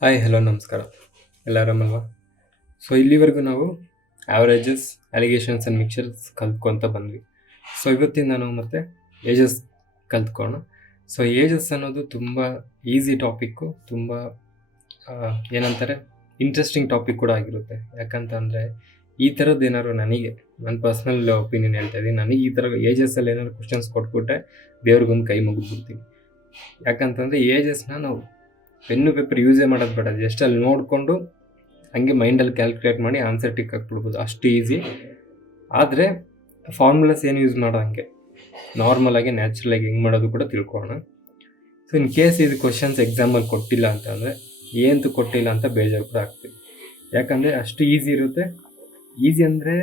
Hi hello ನಮಸ್ಕಾರ. ಎಲ್ಲ ಆರಾಮಲ್ವಾ? So ಇಲ್ಲಿವರೆಗೂ ನಾವು ಆವ್ರೇಜಸ್, ಅಲಿಗೇಷನ್ಸ್ ಆ್ಯಂಡ್ ಮಿಕ್ಚರ್ಸ್ ಕಲ್ತ್ಕೊತ ಬಂದ್ವಿ. ಸೊ ಇವತ್ತಿನ ನಾನು ಮತ್ತೆ ಏಜಸ್ ಕಲ್ತ್ಕೋಣ. ಸೊ ಏಜಸ್ ಅನ್ನೋದು ತುಂಬ ಈಸಿ ಟಾಪಿಕ್ಕು, ತುಂಬ ಏನಂತಾರೆ ಇಂಟ್ರೆಸ್ಟಿಂಗ್ ಟಾಪಿಕ್ ಕೂಡ ಆಗಿರುತ್ತೆ. ಯಾಕಂತಂದರೆ ಈ ಥರದ್ದು ಏನಾದ್ರು ನನಗೆ ನನ್ನ ಪರ್ಸ್ನಲ್ ಒಪಿನಿಯನ್ ಹೇಳ್ತಾ ಇದ್ದೀನಿ, ನನಗೆ ಈ ಥರ ಏಜಸ್ಸಲ್ಲಿ ಏನಾದ್ರು ಕ್ವಶನ್ಸ್ ಕೊಟ್ಬಿಟ್ರೆ ದೇವ್ರಿಗೊಂದು ಕೈ ಮುಗಿದ್ಬಿಡ್ತೀನಿ. ಯಾಕಂತಂದರೆ ಏಜಸ್ನ ನಾವು ಪೆನ್ನು ಪೇಪರ್ ಯೂಸೇ ಮಾಡೋದು ಬೇಡ, ಜಸ್ಟ್ ಅಲ್ಲಿ ನೋಡಿಕೊಂಡು ಹಂಗೆ ಮೈಂಡಲ್ಲಿ ಕ್ಯಾಲ್ಕುಲೇಟ್ ಮಾಡಿ ಆನ್ಸರ್ ಟಿಕ್ ಹಾಕ್ಬಿಡ್ಬೋದು, ಅಷ್ಟು ಈಸಿ. ಆದರೆ ಫಾರ್ಮುಲಾಸ್ ಏನು ಯೂಸ್ ಮಾಡೋ ಹಂಗೆ ನಾರ್ಮಲಾಗಿ ನ್ಯಾಚುರಲಾಗಿ ಹೆಂಗೆ ಮಾಡೋದು ಕೂಡ ತಿಳ್ಕೊಳ್ಳೋಣ. ಸೊ ಇನ್ ಕೇಸ್ ಇದು ಕ್ವಶನ್ಸ್ ಎಕ್ಸಾಮಲ್ಲಿ ಕೊಟ್ಟಿಲ್ಲ ಅಂತಂದರೆ ಏನಂತೂ ಕೊಟ್ಟಿಲ್ಲ ಅಂತ ಬೇಜಾರು ಕೂಡ ಆಗ್ತೀವಿ. ಯಾಕಂದರೆ ಅಷ್ಟು ಈಸಿ ಇರುತ್ತೆ. ಈಸಿ ಅಂದರೆ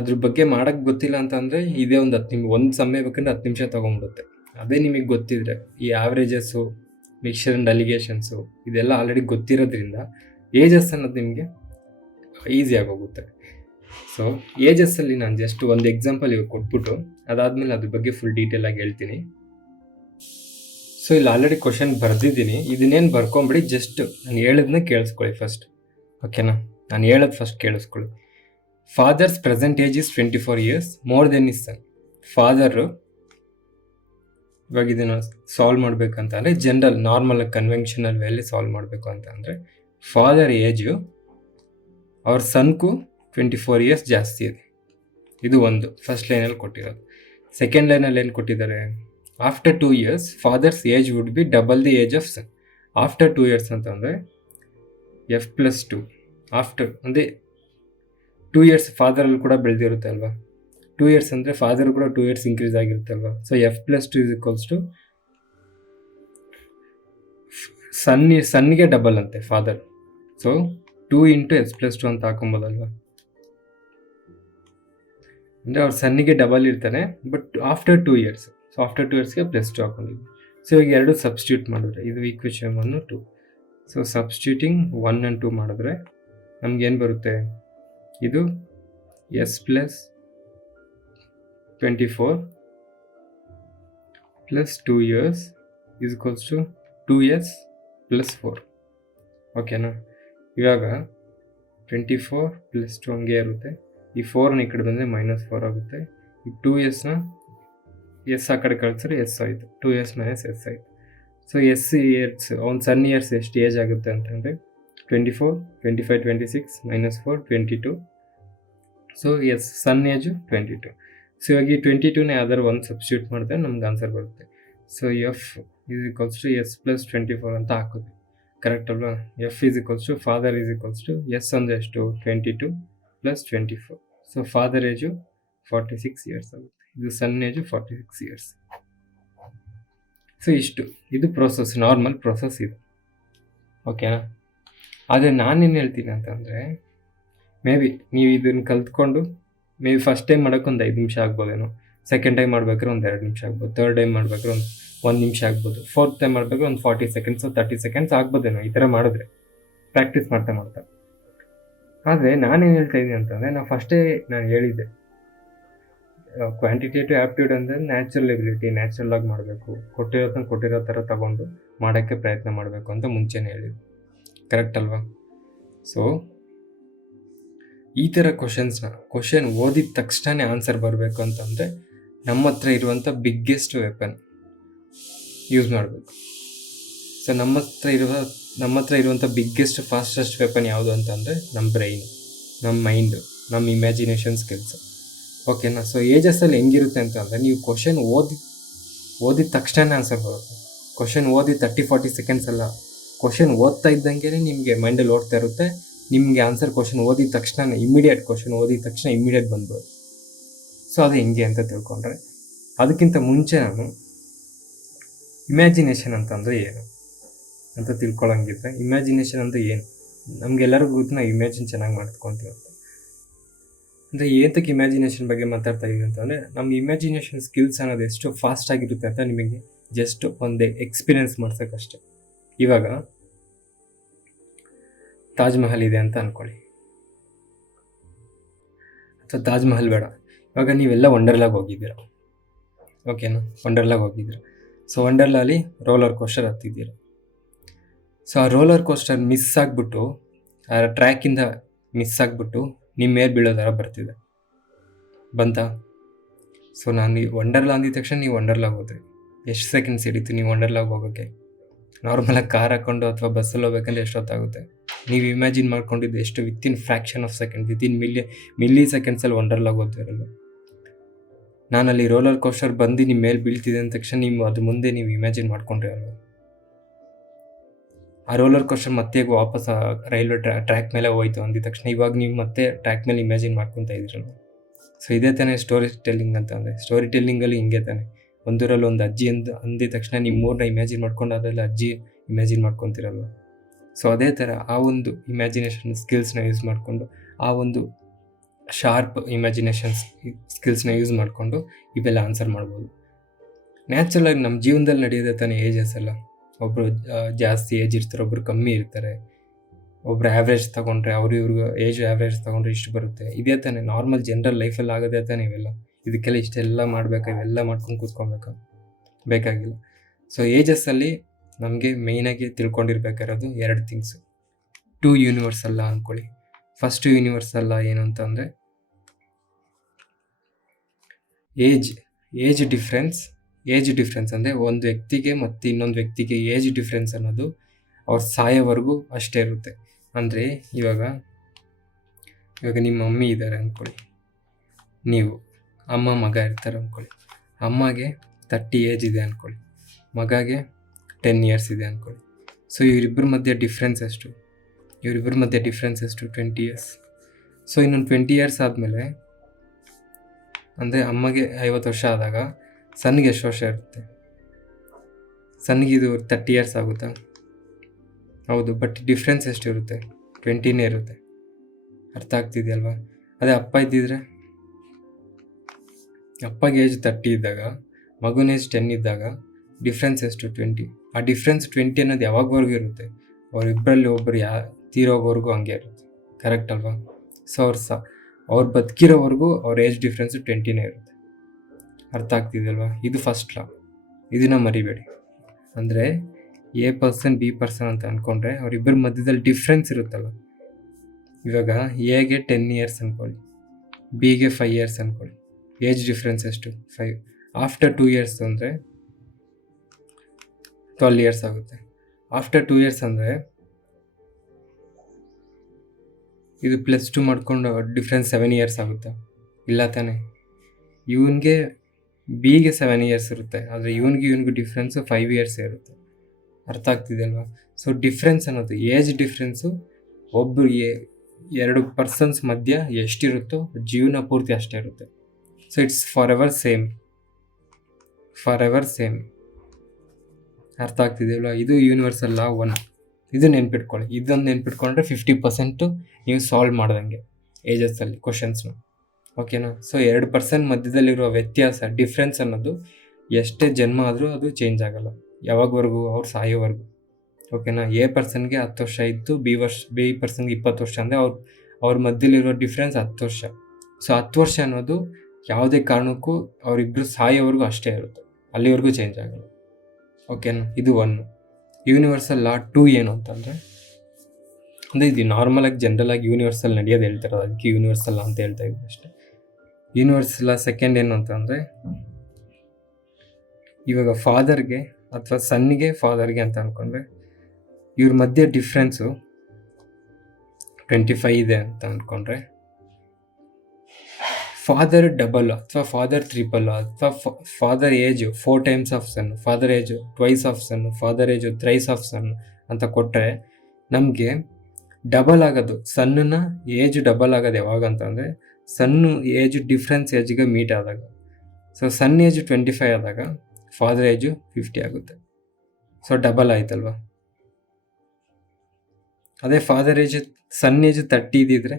ಅದ್ರ ಬಗ್ಗೆ ಮಾಡೋಕ್ಕೆ ಗೊತ್ತಿಲ್ಲ ಅಂತಂದರೆ ಇದೇ ಒಂದು 10 ನಿಮಿಷ, ಒಂದು ಸಮಯ ಬೇಕಂದ್ರೆ 10 ನಿಮಿಷ ತೊಗೊಂಡ್ಬಿಡುತ್ತೆ. ಅದೇ ನಿಮಗೆ ಗೊತ್ತಿದ್ರೆ ಈ ಆವ್ರೇಜಸ್ಸು, ಮಿಕ್ಸ್ಚರ್ ಆ್ಯಂಡ್ ಅಲಿಗೇಷನ್ಸು ಇದೆಲ್ಲ ಆಲ್ರೆಡಿ ಗೊತ್ತಿರೋದ್ರಿಂದ ಏಜಸ್ ಅನ್ನೋದು ನಿಮಗೆ ಈಸಿ ಆಗೋಗುತ್ತೆ. ಸೊ ಏಜಸ್ಸಲ್ಲಿ ನಾನು ಜಸ್ಟ್ ಒಂದು ಎಕ್ಸಾಂಪಲ್ ಇವಾಗ ಕೊಟ್ಬಿಟ್ಟು ಅದಾದಮೇಲೆ ಅದ್ರ ಬಗ್ಗೆ ಫುಲ್ ಡೀಟೇಲಾಗಿ ಹೇಳ್ತೀನಿ. ಸೊ ಇಲ್ಲಿ ಆಲ್ರೆಡಿ ಕ್ವಶನ್ ಬರೆದಿದ್ದೀನಿ, ಇದನ್ನೇನು ಬರ್ಕೊಂಬಿಡಿ, ಜಸ್ಟ್ ನಾನು ಹೇಳೋದನ್ನ ಕೇಳಿಸ್ಕೊಳ್ಳಿ ಫಸ್ಟ್, ಓಕೆನಾ? ನಾನು ಹೇಳೋದು ಫಸ್ಟ್ ಕೇಳಿಸ್ಕೊಳ್ಳಿ. Father's present age is 24 years more then is son. Father ಇವಾಗ ಇದನ್ನು ಸಾಲ್ವ್ ಮಾಡಬೇಕಂತಂದರೆ ಜನರಲ್ ನಾರ್ಮಲ್ ಕನ್ವೆನ್ಷನಲ್ ವೇಲಿ ಸಾಲ್ವ್ ಮಾಡಬೇಕು ಅಂತಂದರೆ ಫಾದರ್ ಏಜು ಅವ್ರ ಸನ್ಗೂ 24 years ಜಾಸ್ತಿ ಇದೆ. ಇದು ಒಂದು ಫಸ್ಟ್ ಲೈನಲ್ಲಿ ಕೊಟ್ಟಿರೋದು. ಸೆಕೆಂಡ್ ಲೈನಲ್ಲಿ ಏನು ಕೊಟ್ಟಿದ್ದಾರೆ? After 2 years father's age would be double the age of son. After 2 years ಅಂತಂದರೆ F+2 ಆಫ್ಟರ್ ಅಂದರೆ 2 years ಫಾದರಲ್ಲಿ ಕೂಡ ಬೆಳೆದಿರುತ್ತೆ ಅಲ್ವಾ. 2 years ಅಂದರೆ ಫಾದರ್ ಕೂಡ 2 years ಇನ್ಕ್ರೀಸ್ ಆಗಿರುತ್ತೆ ಅಲ್ವಾ. ಸೊ F+2 = ಸನ್ನಿಗೆ ಡಬಲ್ ಅಂತೆ ಫಾದರ್. ಸೊ 2 × S+2 ಅಂತ ಹಾಕೊಬೋದಲ್ವ. ಅಂದರೆ ಅವ್ರ ಸನ್ನಿಗೆ ಡಬಲ್ ಇರ್ತಾನೆ, but after 2 years. So after 2 yearsಗೆ +2 ಹಾಕೊಂಡಿದ್ವಿ. ಸೊ ಇವಾಗ ಎರಡು ಸಬ್ಸ್ಟಿಟ್ಯೂಟ್ ಮಾಡಿದ್ರೆ ಇದು ಈಕ್ವೇಷನ್ 1, 2. ಸೊ ಸಬ್ಸ್ಟಿಟ್ಯೂಟಿಂಗ್ 1 and 2 ಮಾಡಿದ್ರೆ ನಮ್ಗೇನು ಬರುತ್ತೆ? ಇದು S+24 + 2 years = 2S + 4. ಓಕೆನಾ? ಇವಾಗ 24 + 2 ಹಂಗೆ ಇರುತ್ತೆ. ಈ 4ನ ಈ ಕಡೆ ಬಂದರೆ -4 ಆಗುತ್ತೆ. ಈ 2Sನ ಎಸ್ ಆ ಕಡೆ ಕಳಿಸಿದ್ರೆ ಎಸ್ ಆಯಿತು, 2S - S ಆಯಿತು. ಸೊ ಎಸ್ ಇಯರ್ಸ್ ಅವ್ನು ಸನ್ ಇಯರ್ಸ್ ಎಷ್ಟು ಏಜ್ ಆಗುತ್ತೆ ಅಂತಂದರೆ 24, 25, 26 -4 22. ಸೊ ಎಸ್ ಸನ್ ಏಜು 22. ಸೊ ಇವಾಗ ಈ 22ನೇ ಯಾವ್ದಾದ್ರು ಒಂದು ಸಬ್ಸ್ಟಿಟ್ಯೂಟ್ ಮಾಡಿದ್ರೆ ನಮ್ಗೆ ಆನ್ಸರ್ ಬರುತ್ತೆ. ಸೊ F = S+24 ಅಂತ ಹಾಕೋದು ಕರೆಕ್ಟ್ ಅಲ್ವಾ? F ಫಾದರ್ ಎಸ್ ಅಂದರೆ ಎಷ್ಟು? 22 + 24. ಸೊ ಫಾದರ್ ಏಜು 46 years ಆಗುತ್ತೆ. ಇದು ಸನ್ ಏಜು 46 years. ಸೊ ಇಷ್ಟು, ಇದು ಪ್ರೋಸೆಸ್, ನಾರ್ಮಲ್ ಪ್ರೋಸೆಸ್ ಇದು, ಓಕೆನಾ? ಆದರೆ ನಾನೇನು ಹೇಳ್ತೀನಿ ಅಂತಂದರೆ, ಮೇ ಬಿ ನೀವು ಇದನ್ನು ಕಲ್ತ್ಕೊಂಡು ಮೇ ಬಿ ಫಸ್ಟ್ ಟೈಮ್ ಮಾಡೋಕ್ಕೆ ಒಂದು 5 ನಿಮಿಷ ಆಗ್ಬೋದೇನೋ, ಸೆಕೆಂಡ್ ಟೈಮ್ ಮಾಡ್ಬೇಕಾದ್ರೆ ಒಂದು 2 ನಿಮಿಷ ಆಗ್ಬೋದು, ಥರ್ಡ್ ಟೈಮ್ ಮಾಡ್ಬೇಕಾದ್ರೆ ಒಂದು 1 ನಿಮಿಷ ಆಗ್ಬೋದು, ಫೋರ್ತ್ ಟೈಮ್ ಮಾಡಬೇಕಾದ್ರೆ ಒಂದು 40 seconds 30 seconds ಆಗ್ಬೋದೇನೋ ಈ ಥರ ಮಾಡಿದ್ರೆ, ಪ್ರಾಕ್ಟೀಸ್ ಮಾಡ್ತಾ. ಆದರೆ ನಾನೇನು ಹೇಳ್ತಾ ಇದ್ದೀನಿ ಅಂತಂದರೆ, ನಾನು ಹೇಳಿದ್ದೆ ಕ್ವಾಂಟಿಟೇಟಿವ್ ಆ್ಯಪ್ಟ್ಯೂಡ್ ಅಂದರೆ ನ್ಯಾಚುರಲ್ ಎಬಿಲಿಟಿ, ನ್ಯಾಚುರಲ್ ಆಗಿ ಮಾಡಬೇಕು, ಕೊಟ್ಟಿರೋ ಥರ ತಗೊಂಡು ಮಾಡೋಕ್ಕೆ ಪ್ರಯತ್ನ ಮಾಡಬೇಕು ಅಂತ ಮುಂಚೆನೇ ಹೇಳಿದ್ದೆ, ಕರೆಕ್ಟ್ ಅಲ್ವಾ? ಸೊ ಈ ಥರ ಕ್ವಶನ್ ಓದಿದ ತಕ್ಷಣ ಆನ್ಸರ್ ಬರಬೇಕು ಅಂತಂದರೆ ನಮ್ಮ ಹತ್ರ ಇರುವಂಥ ಬಿಗ್ಗೆಸ್ಟ್ ವೆಪನ್ ಯೂಸ್ ಮಾಡಬೇಕು. ಸೊ ನಮ್ಮ ಹತ್ರ ಇರುವಂಥ ಬಿಗ್ಗೆಸ್ಟ್ ಫಾಸ್ಟೆಸ್ಟ್ ವೆಪನ್ ಯಾವುದು ಅಂತಂದರೆ ನಮ್ಮ ಬ್ರೈನ್, ನಮ್ಮ ಮೈಂಡು, ನಮ್ಮ ಇಮ್ಯಾಜಿನೇಷನ್ ಸ್ಕಿಲ್ಸ್, ಓಕೆನಾ? ಸೊ ಏಜಸ್ಸಲ್ಲಿ ಹೆಂಗಿರುತ್ತೆ ಅಂತಂದರೆ, ನೀವು ಕ್ವಶನ್ ಓದಿದ ತಕ್ಷಣ ಆನ್ಸರ್ ಬರುತ್ತೆ. ಕ್ವಶನ್ ಓದಿ 30-40 seconds ಅಲ್ಲ, ಕ್ವಶನ್ ಓದ್ತಾ ಇದ್ದಂಗೆ ನಿಮಗೆ ಮೈಂಡಲ್ಲಿ ಓಡ್ತಾ ಇರುತ್ತೆ. ನಿಮಗೆ ಆನ್ಸರ್ ಕ್ವಶನ್ ಓದಿದ ತಕ್ಷಣ ಇಮಿಡಿಯೇಟ್ ಬಂದ್ಬೋದು. ಸೊ ಅದು ಹೆಂಗೆ ಅಂತ ತಿಳ್ಕೊಂಡ್ರೆ, ಅದಕ್ಕಿಂತ ಮುಂಚೆ ನಾನು ಇಮ್ಯಾಜಿನೇಷನ್ ಅಂತಂದರೆ ಏನು ಅಂತ ತಿಳ್ಕೊಳ್ಳೋಂಗಿದ್ರೆ, ಇಮ್ಯಾಜಿನೇಷನ್ ಅಂದರೆ ಏನು ನಮಗೆಲ್ಲರಿಗೂ ಗೊತ್ತು, ನಾವು ಇಮ್ಯಾಜಿನ್ ಚೆನ್ನಾಗಿ ಮಾಡ್ಕೊತೀವಿ ಅಂತ. ಅಂದರೆ ಏನಕ್ಕೆ ಇಮ್ಯಾಜಿನೇಷನ್ ಬಗ್ಗೆ ಮಾತಾಡ್ತಾ ಇದ್ದೀವಿ ಅಂತಂದರೆ, ನಮ್ಮ ಇಮ್ಯಾಜಿನೇಷನ್ ಸ್ಕಿಲ್ಸ್ ಅನ್ನೋದು ಎಷ್ಟು ಫಾಸ್ಟ್ ಆಗಿರುತ್ತೆ ಅಂತ ನಿಮಗೆ ಜಸ್ಟ್ ಒಂದು ಎಕ್ಸ್ಪೀರಿಯೆನ್ಸ್ ಮಾಡ್ಸೋಕ್ಕಷ್ಟೆ. ಇವಾಗ ತಾಜ್ ಮಹಲ್ ಇದೆ ಅಂತ ಅಂದ್ಕೊಳ್ಳಿ, ಅಥವಾ ತಾಜ್ ಮಹಲ್ ಬೇಡ, ಇವಾಗ ನೀವೆಲ್ಲ ವಂಡರ್ಲಾಗೆ ಹೋಗಿದ್ದೀರ, ಓಕೆನಾ? ವಂಡರ್ಲಾಗೆ ಹೋಗಿದ್ದೀರ. ಸೊ ವಂಡರ್ಲಾಲಿ ರೋಲರ್ ಕೋಸ್ಟರ್ ಹತ್ತಿದ್ದೀರ. ಸೊ ಆ ರೋಲರ್ ಕೋಸ್ಟರ್ ಮಿಸ್ ಆಗಿಬಿಟ್ಟು, ಆ ಟ್ರ್ಯಾಕಿಂದ ಮಿಸ್ ಆಗಿಬಿಟ್ಟು ನಿಮ್ಮ ಮೇಲೆ ಬೀಳೋ ಥರ ಬರ್ತಿದೆ. ಬಂತಾ? ಸೊ ನಾನು ವಂಡರ್ಲಾ ಅಂದಿದ ತಕ್ಷಣ ನೀವು ವಂಡರ್ಲಾಗೆ ಹೋದ್ರಿ. ಎಷ್ಟು ಸೆಕೆಂಡ್ಸ್ ಹಿಡಿತು ನೀವು ವಂಡರ್ಲಾಗೆ ಹೋಗೋಕ್ಕೆ? ನಾರ್ಮಲಾಗಿ ಕಾರ್ ಹಾಕ್ಕೊಂಡು ಅಥವಾ ಬಸ್ಸಲ್ಲಿ ಹೋಗ್ಬೇಕಂದ್ರೆ ಎಷ್ಟೊತ್ತಾಗುತ್ತೆ? ನೀವು ಇಮ್ಯಾಜಿನ್ ಮಾಡ್ಕೊಂಡಿದ್ದು ಎಷ್ಟು within fraction of second, within ಮಿಲ್ಲಿ ಸೆಕೆಂಡ್ಸಲ್ಲಿ ವಂಡರ್ಲಾಗೆ ಹೋಗ್ತಿರಲ್ಲ. ನಾನಲ್ಲಿ ರೋಲರ್ ಕೋಸ್ಟರ್ ಬಂದು ನಿಮ್ಮ ಮೇಲೆ ಬೀಳ್ತಿದೆ ಅಂದ ತಕ್ಷಣ ನೀವು ಅದು ಮುಂದೆ ನೀವು ಇಮ್ಯಾಜಿನ್ ಮಾಡ್ಕೊಂಡಿರಲ್ಲ. ಆ ರೋಲರ್ ಕೋಸ್ಟರ್ ಮತ್ತೆ ವಾಪಸ್ ರೈಲ್ವೆ ಟ್ರ್ಯಾಕ್ ಮೇಲೆ ಹೋಯ್ತು ಅಂದಿದ ತಕ್ಷಣ ಇವಾಗ ನೀವು ಮತ್ತೆ ಟ್ರ್ಯಾಕ್ ಮೇಲೆ ಇಮ್ಯಾಜಿನ್ ಮಾಡ್ಕೊತಾ ಇದ್ರಲ್ಲ. ಸೊ ಇದೇ ತಾನೇ ಸ್ಟೋರಿ ಟೆಲ್ಲಿಂಗ್ ಅಂತ ಅಂದರೆ. ಸ್ಟೋರಿ ಟೆಲ್ಲಿಂಗಲ್ಲಿ ಹಿಂಗೆ ತಾನೆ, ಒಂದೂರಲ್ಲಿ ಒಂದು ಅಜ್ಜಿ ಅಂದಿದ ತಕ್ಷಣ ನೀವು ಮೂರನ್ನ ಇಮ್ಯಾಜಿನ್ ಮಾಡ್ಕೊಂಡು ಅದರಲ್ಲಿ ಅಜ್ಜಿ ಇಮ್ಯಾಜಿನ್ ಮಾಡ್ಕೊತಿರಲ್ಲ. ಸೊ ಅದೇ ಥರ ಆ ಒಂದು ಇಮ್ಯಾಜಿನೇಷನ್ ಸ್ಕಿಲ್ಸ್ನ ಯೂಸ್ ಮಾಡಿಕೊಂಡು, ಆ ಒಂದು ಶಾರ್ಪ್ ಇಮ್ಯಾಜಿನೇಷನ್ ಸ್ಕಿಲ್ಸ್ನ ಯೂಸ್ ಮಾಡಿಕೊಂಡು ಇವೆಲ್ಲ ಆನ್ಸರ್ ಮಾಡ್ಬೋದು. ನ್ಯಾಚುರಲಾಗಿ ನಮ್ಮ ಜೀವನದಲ್ಲಿ ನಡೆಯೋದೇ ತಾನೇ ಏಜಸ್ ಎಲ್ಲ. ಒಬ್ಬರು ಜಾಸ್ತಿ ಏಜ್ ಇರ್ತಾರೆ, ಒಬ್ಬರು ಕಮ್ಮಿ ಇರ್ತಾರೆ. ಒಬ್ರು ಆ್ಯಾವ್ರೇಜ್ ತೊಗೊಂಡ್ರೆ ಇವ್ರಿಗೂ ಏಜ್ ಆ್ಯಾವ್ರೇಜ್ ತೊಗೊಂಡ್ರೆ ಇಷ್ಟು ಬರುತ್ತೆ. ಇದೇ ತಾನೇ ನಾರ್ಮಲ್ ಜನರಲ್ ಲೈಫಲ್ಲಿ ಆಗೋದೇ ತಾನೇ ಇವೆಲ್ಲ. ಇದಕ್ಕೆಲ್ಲ ಇಷ್ಟೆಲ್ಲ ಮಾಡಬೇಕಾ, ಇವೆಲ್ಲ ಮಾಡ್ಕೊಂಡು ಕೂತ್ಕೊಬೇಕಾ? ಬೇಕಾಗಿಲ್ಲ. ಸೊ ಏಜಸ್ಸಲ್ಲಿ ನಮಗೆ ಮೇಯ್ನಾಗಿ ತಿಳ್ಕೊಂಡಿರ್ಬೇಕಾಗಿರೋದು 2 ಥಿಂಗ್ಸು. 2 ಯೂನಿವರ್ಸಲ್ಲ ಅಂದ್ಕೊಳ್ಳಿ. ಫಸ್ಟ್ ಯೂನಿವರ್ಸಲ್ಲ ಏನು ಅಂತಂದರೆ ಏಜ್ ಡಿಫ್ರೆನ್ಸ್ ಅಂದರೆ ಒಂದು ವ್ಯಕ್ತಿಗೆ ಮತ್ತು ಇನ್ನೊಂದು ವ್ಯಕ್ತಿಗೆ ಏಜ್ ಡಿಫ್ರೆನ್ಸ್ ಅನ್ನೋದು ಅವ್ರು ಸಾಯೋವರೆಗೂ ಅಷ್ಟೇ ಇರುತ್ತೆ. ಅಂದರೆ ಇವಾಗ ನಿಮ್ಮ ಮಮ್ಮಿ ಇದ್ದಾರೆ ಅಂದ್ಕೊಳ್ಳಿ, ನೀವು ಅಮ್ಮ ಮಗ ಇರ್ತಾರೆ ಅಂದ್ಕೊಳ್ಳಿ. ಅಮ್ಮಗೆ 30 ಏಜ್ ಇದೆ ಅಂದ್ಕೊಳ್ಳಿ, ಮಗಗೆ 10 ಇಯರ್ಸ್ ಇದೆ ಅಂದ್ಕೊಳ್ಳಿ. ಸೊ ಇವರಿಬ್ಬರ ಮಧ್ಯೆ ಡಿಫ್ರೆನ್ಸ್ ಎಷ್ಟು? 20 ಇಯರ್ಸ್. ಸೊ ಇನ್ನೊಂದು 20 ಇಯರ್ಸ್ ಆದಮೇಲೆ ಅಂದರೆ ಅಮ್ಮಗೆ 50 ವರ್ಷ ಆದಾಗ ಸನ್ನಿಗೆ ಎಷ್ಟು ವರ್ಷ ಇರುತ್ತೆ? ಸನ್ನಿಗೆ ಇದು 30 ಇಯರ್ಸ್ ಆಗುತ್ತಾ? ಹೌದು, ಬಟ್ ಡಿಫ್ರೆನ್ಸ್ ಎಷ್ಟಿರುತ್ತೆ? 20ನೇ ಇರುತ್ತೆ. ಅರ್ಥ ಆಗ್ತಿದೆಯಲ್ವಾ? ಅದೇ ಅಪ್ಪ ಇದ್ದಿದ್ರೆ, ಅಪ್ಪಗೆ ಏಜ್ 30 ಇದ್ದಾಗ ಮಗುನ ಏಜ್ 10 ಇದ್ದಾಗ ಡಿಫ್ರೆನ್ಸ್ ಎಷ್ಟು? 20. ಆ ಡಿಫ್ರೆನ್ಸ್ 20 ಅನ್ನೋದು ಯಾವಾಗವರೆಗೂ ಇರುತ್ತೆ? ಅವರಿಬ್ಬರಲ್ಲಿ ಒಬ್ಬರು ತೀರೋವರೆಗೂ ಹಂಗೆ ಇರುತ್ತೆ. ಕರೆಕ್ಟ್ ಅಲ್ವಾ? ಸೊ ಅವ್ರು ಬದುಕಿರೋವರೆಗೂ ಅವ್ರ ಏಜ್ ಡಿಫ್ರೆನ್ಸು 20ನೇ ಇರುತ್ತೆ. ಅರ್ಥ ಆಗ್ತಿದೆಯಲ್ವಾ? ಇದು ಫಸ್ಟ್ ಲಾ, ಇದನ್ನು ಮರಿಬೇಡಿ. ಅಂದರೆ ಎ ಪರ್ಸನ್ ಬಿ ಪರ್ಸನ್ ಅಂತ ಅಂದ್ಕೊಂಡ್ರೆ ಅವರಿಬ್ಬರ ಮಧ್ಯದಲ್ಲಿ ಡಿಫ್ರೆನ್ಸ್ ಇರುತ್ತಲ್ಲ. ಇವಾಗ ಎಗೆ 10 ಇಯರ್ಸ್ ಅಂದ್ಕೊಳ್ಳಿ, ಬಿಗೆ 5 ಇಯರ್ಸ್ ಅಂದ್ಕೊಳ್ಳಿ. ಏಜ್ ಡಿಫ್ರೆನ್ಸ್ ಎಷ್ಟು? 5. ಆಫ್ಟರ್ 2 ಇಯರ್ಸ್ ಅಂದರೆ 12 ಇಯರ್ಸ್ ಆಗುತ್ತೆ. ಆಫ್ಟರ್ 2 ಇಯರ್ಸ್ ಅಂದರೆ ಇದು +2 ಮಾಡಿಕೊಂಡು ಡಿಫ್ರೆನ್ಸ್ 7 ಇಯರ್ಸ್ ಆಗುತ್ತೆ. ಇಲ್ಲ ತಾನೆ? ಇವನಿಗೆ ಬಿಗೆ 7 ಇಯರ್ಸ್ ಇರುತ್ತೆ, ಆದರೆ ಇವನಿಗೂ ಡಿಫ್ರೆನ್ಸು 5 ಇಯರ್ಸ್ ಇರುತ್ತೆ. ಅರ್ಥ ಆಗ್ತಿದೆಯಲ್ವಾ? ಸೊ ಡಿಫ್ರೆನ್ಸ್ ಅನ್ನೋದು ಏಜ್ ಡಿಫ್ರೆನ್ಸು ಒಬ್ಬರು 2 ಪರ್ಸನ್ಸ್ ಮಧ್ಯ ಎಷ್ಟಿರುತ್ತೋ ಜೀವನ ಪೂರ್ತಿ ಅಷ್ಟೇ ಇರುತ್ತೆ. So it's for ever same. ಅರ್ಥ ಆಗ್ತಿದೆಯಲ್ವಾ? ಇದು ಯೂನಿವರ್ಸಲ್ ಲಾ 1. ಇದು ನೆನ್ಪಿಟ್ಕೊಳ್ಳಿ. ಇದೊಂದು ನೆನ್ಪಿಟ್ಕೊಂಡ್ರೆ 50% ನೀವು ಸಾಲ್ವ್ ಮಾಡ್ದಂಗೆ ಏಜಸ್ಸಲ್ಲಿ ಕ್ವಶನ್ಸ್ನ. ಓಕೆನಾ? ಸೊ 2 ಪರ್ಸನ್ ಮಧ್ಯದಲ್ಲಿರುವ ವ್ಯತ್ಯಾಸ, ಡಿಫ್ರೆನ್ಸ್ ಅನ್ನೋದು ಎಷ್ಟೇ ಜನ್ಮ ಆದರೂ ಅದು ಚೇಂಜ್ ಆಗಲ್ಲ. ಯಾವಾಗವರೆಗೂ? ಅವ್ರು ಸಾಯೋವರೆಗೂ. ಓಕೆನಾ? ಎ ಪರ್ಸನ್ಗೆ 10 ವರ್ಷ ಇತ್ತು, ಬಿ ಪರ್ಸನ್ಗೆ 20 ವರ್ಷ ಅಂದರೆ ಅವ್ರ ಮಧ್ಯದಲ್ಲಿರೋ ಡಿಫ್ರೆನ್ಸ್ 10 ವರ್ಷ. ಸೊ 10 ವರ್ಷ ಅನ್ನೋದು ಯಾವುದೇ ಕಾರಣಕ್ಕೂ ಅವರಿಬ್ಬರು ಸಾಯೋವರೆಗೂ ಅಷ್ಟೇ ಇರುತ್ತೆ, ಅಲ್ಲಿವರೆಗೂ ಚೇಂಜ್ ಆಗಲ್ಲ. ಓಕೆನಾ? ಇದು 1. ಯೂನಿವರ್ಸಲ್ ಲಾ 2 ಏನು ಅಂತಂದರೆ, ಅಂದರೆ ಇದು ನಾರ್ಮಲಾಗಿ ಜನರಲಾಗಿ ಯೂನಿವರ್ಸಲ್ ನಡೆಯೋದು ಹೇಳ್ತಿರೋದು, ಅದಕ್ಕೆ ಯೂನಿವರ್ಸಲ್ ಲಾ ಅಂತ ಹೇಳ್ತಾ ಇದ್ದೀನಿ ಅಷ್ಟೇ. ಯೂನಿವರ್ಸಲ್ ಲಾ 2 ಏನು ಅಂತಂದರೆ, ಇವಾಗ ಫಾದರ್ಗೆ ಅಥವಾ ಸನ್ನಿಗೆ ಫಾದರ್ಗೆ ಅಂತ ಅಂದ್ಕೊಂಡ್ರೆ ಇವ್ರ ಮಧ್ಯೆ ಡಿಫ್ರೆನ್ಸು 25 ಇದೆ ಅಂತ ಅಂದ್ಕೊಂಡ್ರೆ, ಫಾದರ್ ಡಬಲ್ ಅಥವಾ ಫಾದರ್ ಟ್ರಿಪಲ್ ಅಥವಾ father age 4 times of son, father age twice of son, father age thrice of son ಅಂತ ಕೊಟ್ಟರೆ ನಮಗೆ ಡಬಲ್ ಆಗೋದು, ಸನ್ನ ಏಜ್ ಡಬಲ್ ಆಗೋದು ಯಾವಾಗ ಅಂತಂದರೆ ಸನ್ನು ಏಜ್ ಡಿಫ್ರೆನ್ಸ್ ಏಜ್ಗೆ ಮೀಟ್ ಆದಾಗ. ಸೊ ಸನ್ ಏಜ್ 25 ಆದಾಗ ಫಾದರ್ ಏಜು 50 ಆಗುತ್ತೆ. ಸೊ ಡಬಲ್ ಆಯ್ತಲ್ವ? ಅದೇ ಫಾದರ್ ಏಜ್ ಸನ್ ಏಜ್ 30 ಇದ್ದಿದ್ರೆ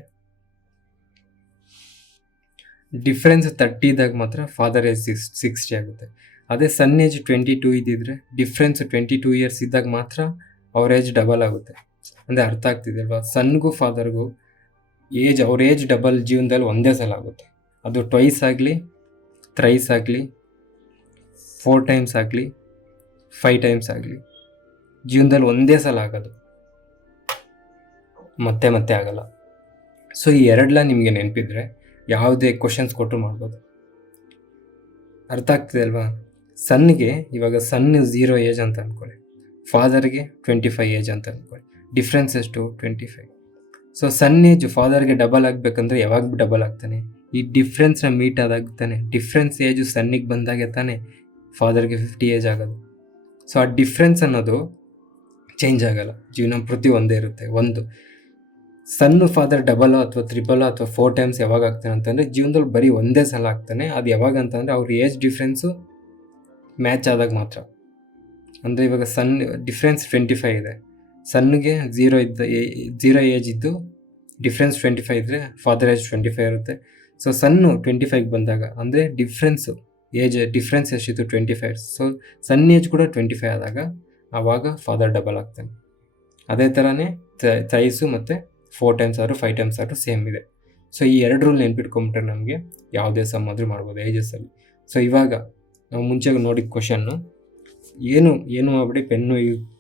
ಡಿಫ್ರೆನ್ಸ್ 30 ಇದ್ದಾಗ ಮಾತ್ರ ಫಾದರ್ ಏಜ್ 60 ಆಗುತ್ತೆ. ಅದೇ ಸನ್ ಏಜ್ 22 ಇದ್ದಿದ್ರೆ ಡಿಫ್ರೆನ್ಸ್ 22 ಇಯರ್ಸ್ ಇದ್ದಾಗ ಮಾತ್ರ ಅವ್ರ ಏಜ್ ಡಬಲ್ ಆಗುತ್ತೆ. ಅಂದರೆ ಅರ್ಥ ಆಗ್ತಿದೆಯಲ್ವಾ? ಸನ್ಗೂ ಫಾದರ್ಗೂ ಅವ್ರ ಏಜ್ ಡಬಲ್ ಜೀವನದಲ್ಲಿ ಒಂದೇ ಸಲ ಆಗುತ್ತೆ. ಅದು ಟ್ವೈಸ್ ಆಗಲಿ, ಥ್ರೈಸ್ ಆಗಲಿ, 4 ಟೈಮ್ಸ್ ಆಗಲಿ, 5 ಟೈಮ್ಸ್ ಆಗಲಿ. ಜೀವನದಲ್ಲಿ ಒಂದೇ ಸಲ ಆಗೋದು, ಮತ್ತೆ ಮತ್ತೆ ಆಗಲ್ಲ. ಸೊ ಈ ಎರಡ್ಲ ನಿಮಗೆ ನೆನಪಿದ್ರೆ ಯಾವುದೇ ಕ್ವಶನ್ಸ್ ಕೊಟ್ಟರು ಮಾಡ್ಬೋದು. ಅರ್ಥ ಆಗ್ತಿದೆ ಅಲ್ವಾ? ಸನ್ನಿಗೆ ಇವಾಗ ಸನ್ 0 ಏಜ್ ಅಂತ ಅಂದ್ಕೊಳ್ಳಿ, ಫಾದರ್ಗೆ 25 ಏಜ್ ಅಂತ ಅಂದ್ಕೊಳ್ಳಿ. ಡಿಫ್ರೆನ್ಸ್ ಎಷ್ಟು? 25. ಸೊ ಸನ್ ಏಜ್ ಫಾದರ್ಗೆ ಡಬಲ್ ಆಗಬೇಕಂದ್ರೆ ಯಾವಾಗ ಡಬಲ್ ಆಗ್ತಾನೆ? ಈ ಡಿಫ್ರೆನ್ಸ್ನ ಮೀಟ್ ಆದಾಗ ತಾನೆ. ಡಿಫ್ರೆನ್ಸ್ ಏಜು ಸನ್ನಿಗೆ ಬಂದಾಗೆ ತಾನೆ ಫಾದರ್ಗೆ 50 ಏಜ್ ಆಗೋದು. ಸೊ ಆ ಡಿಫ್ರೆನ್ಸ್ ಅನ್ನೋದು ಚೇಂಜ್ ಆಗಲ್ಲ, ಜೀವನ ಪ್ರತಿ ಒಂದೇ ಇರುತ್ತೆ. ಒಂದು ಸಣ್ಣ ಫಾದರ್ ಡಬಲ್ ಅಥವಾ ತ್ರಿಬಲ್ ಅಥವಾ 4 ಟೈಮ್ಸ್ ಯಾವಾಗ ಆಗ್ತಾನೆ ಅಂತಂದರೆ ಜೀವನದಲ್ಲಿ ಬರೀ ಒಂದೇ ಸಲ ಆಗ್ತಾನೆ. ಅದು ಯಾವಾಗ ಅಂತಂದರೆ ಅವ್ರ ಏಜ್ ಡಿಫ್ರೆನ್ಸು ಮ್ಯಾಚ್ ಆದಾಗ ಮಾತ್ರ. ಅಂದರೆ ಇವಾಗ ಸನ್ ಡಿಫ್ರೆನ್ಸ್ 25 ಇದೆ, ಸನ್ಗೆ 0 ಏಜ್ ಇದ್ದು ಡಿಫ್ರೆನ್ಸ್ 25 ಇದ್ದರೆ ಫಾದರ್ ಏಜ್ 25 ಇರುತ್ತೆ. ಸೊ ಸನ್ನು 25ಗೆ ಬಂದಾಗ ಅಂದರೆ ಡಿಫ್ರೆನ್ಸ್ ಎಷ್ಟಿತ್ತು? 25. ಸೊ ಸನ್ ಏಜ್ ಕೂಡ 25 ಆದಾಗ ಆವಾಗ ಫಾದರ್ ಡಬಲ್ ಆಗ್ತಾನೆ. ಅದೇ ಥರನೇ ಥೈಸು ಮತ್ತು 4 ಟೈಮ್ಸ್ ಆದರೂ 5 ಟೈಮ್ಸ್ ಆದರೂ ಸೇಮ್ ಇದೆ. ಸೊ ಈ 2 ರೂಲ್ ನೆನ್ಪಿಟ್ಕೊಂಬಿಟ್ರೆ ನಮಗೆ ಯಾವುದೇ ಸಮ್ ಆದರೂ ಮಾಡ್ಬೋದು ಏಜಸ್ಸಲ್ಲಿ. ಸೊ ಇವಾಗ ನಾವು ಮುಂಚೆ ನೋಡಿದ ಕ್ವಶನ್ನು ಏನು ಮಾಡಬೇಡಿ, ಪೆನ್ನು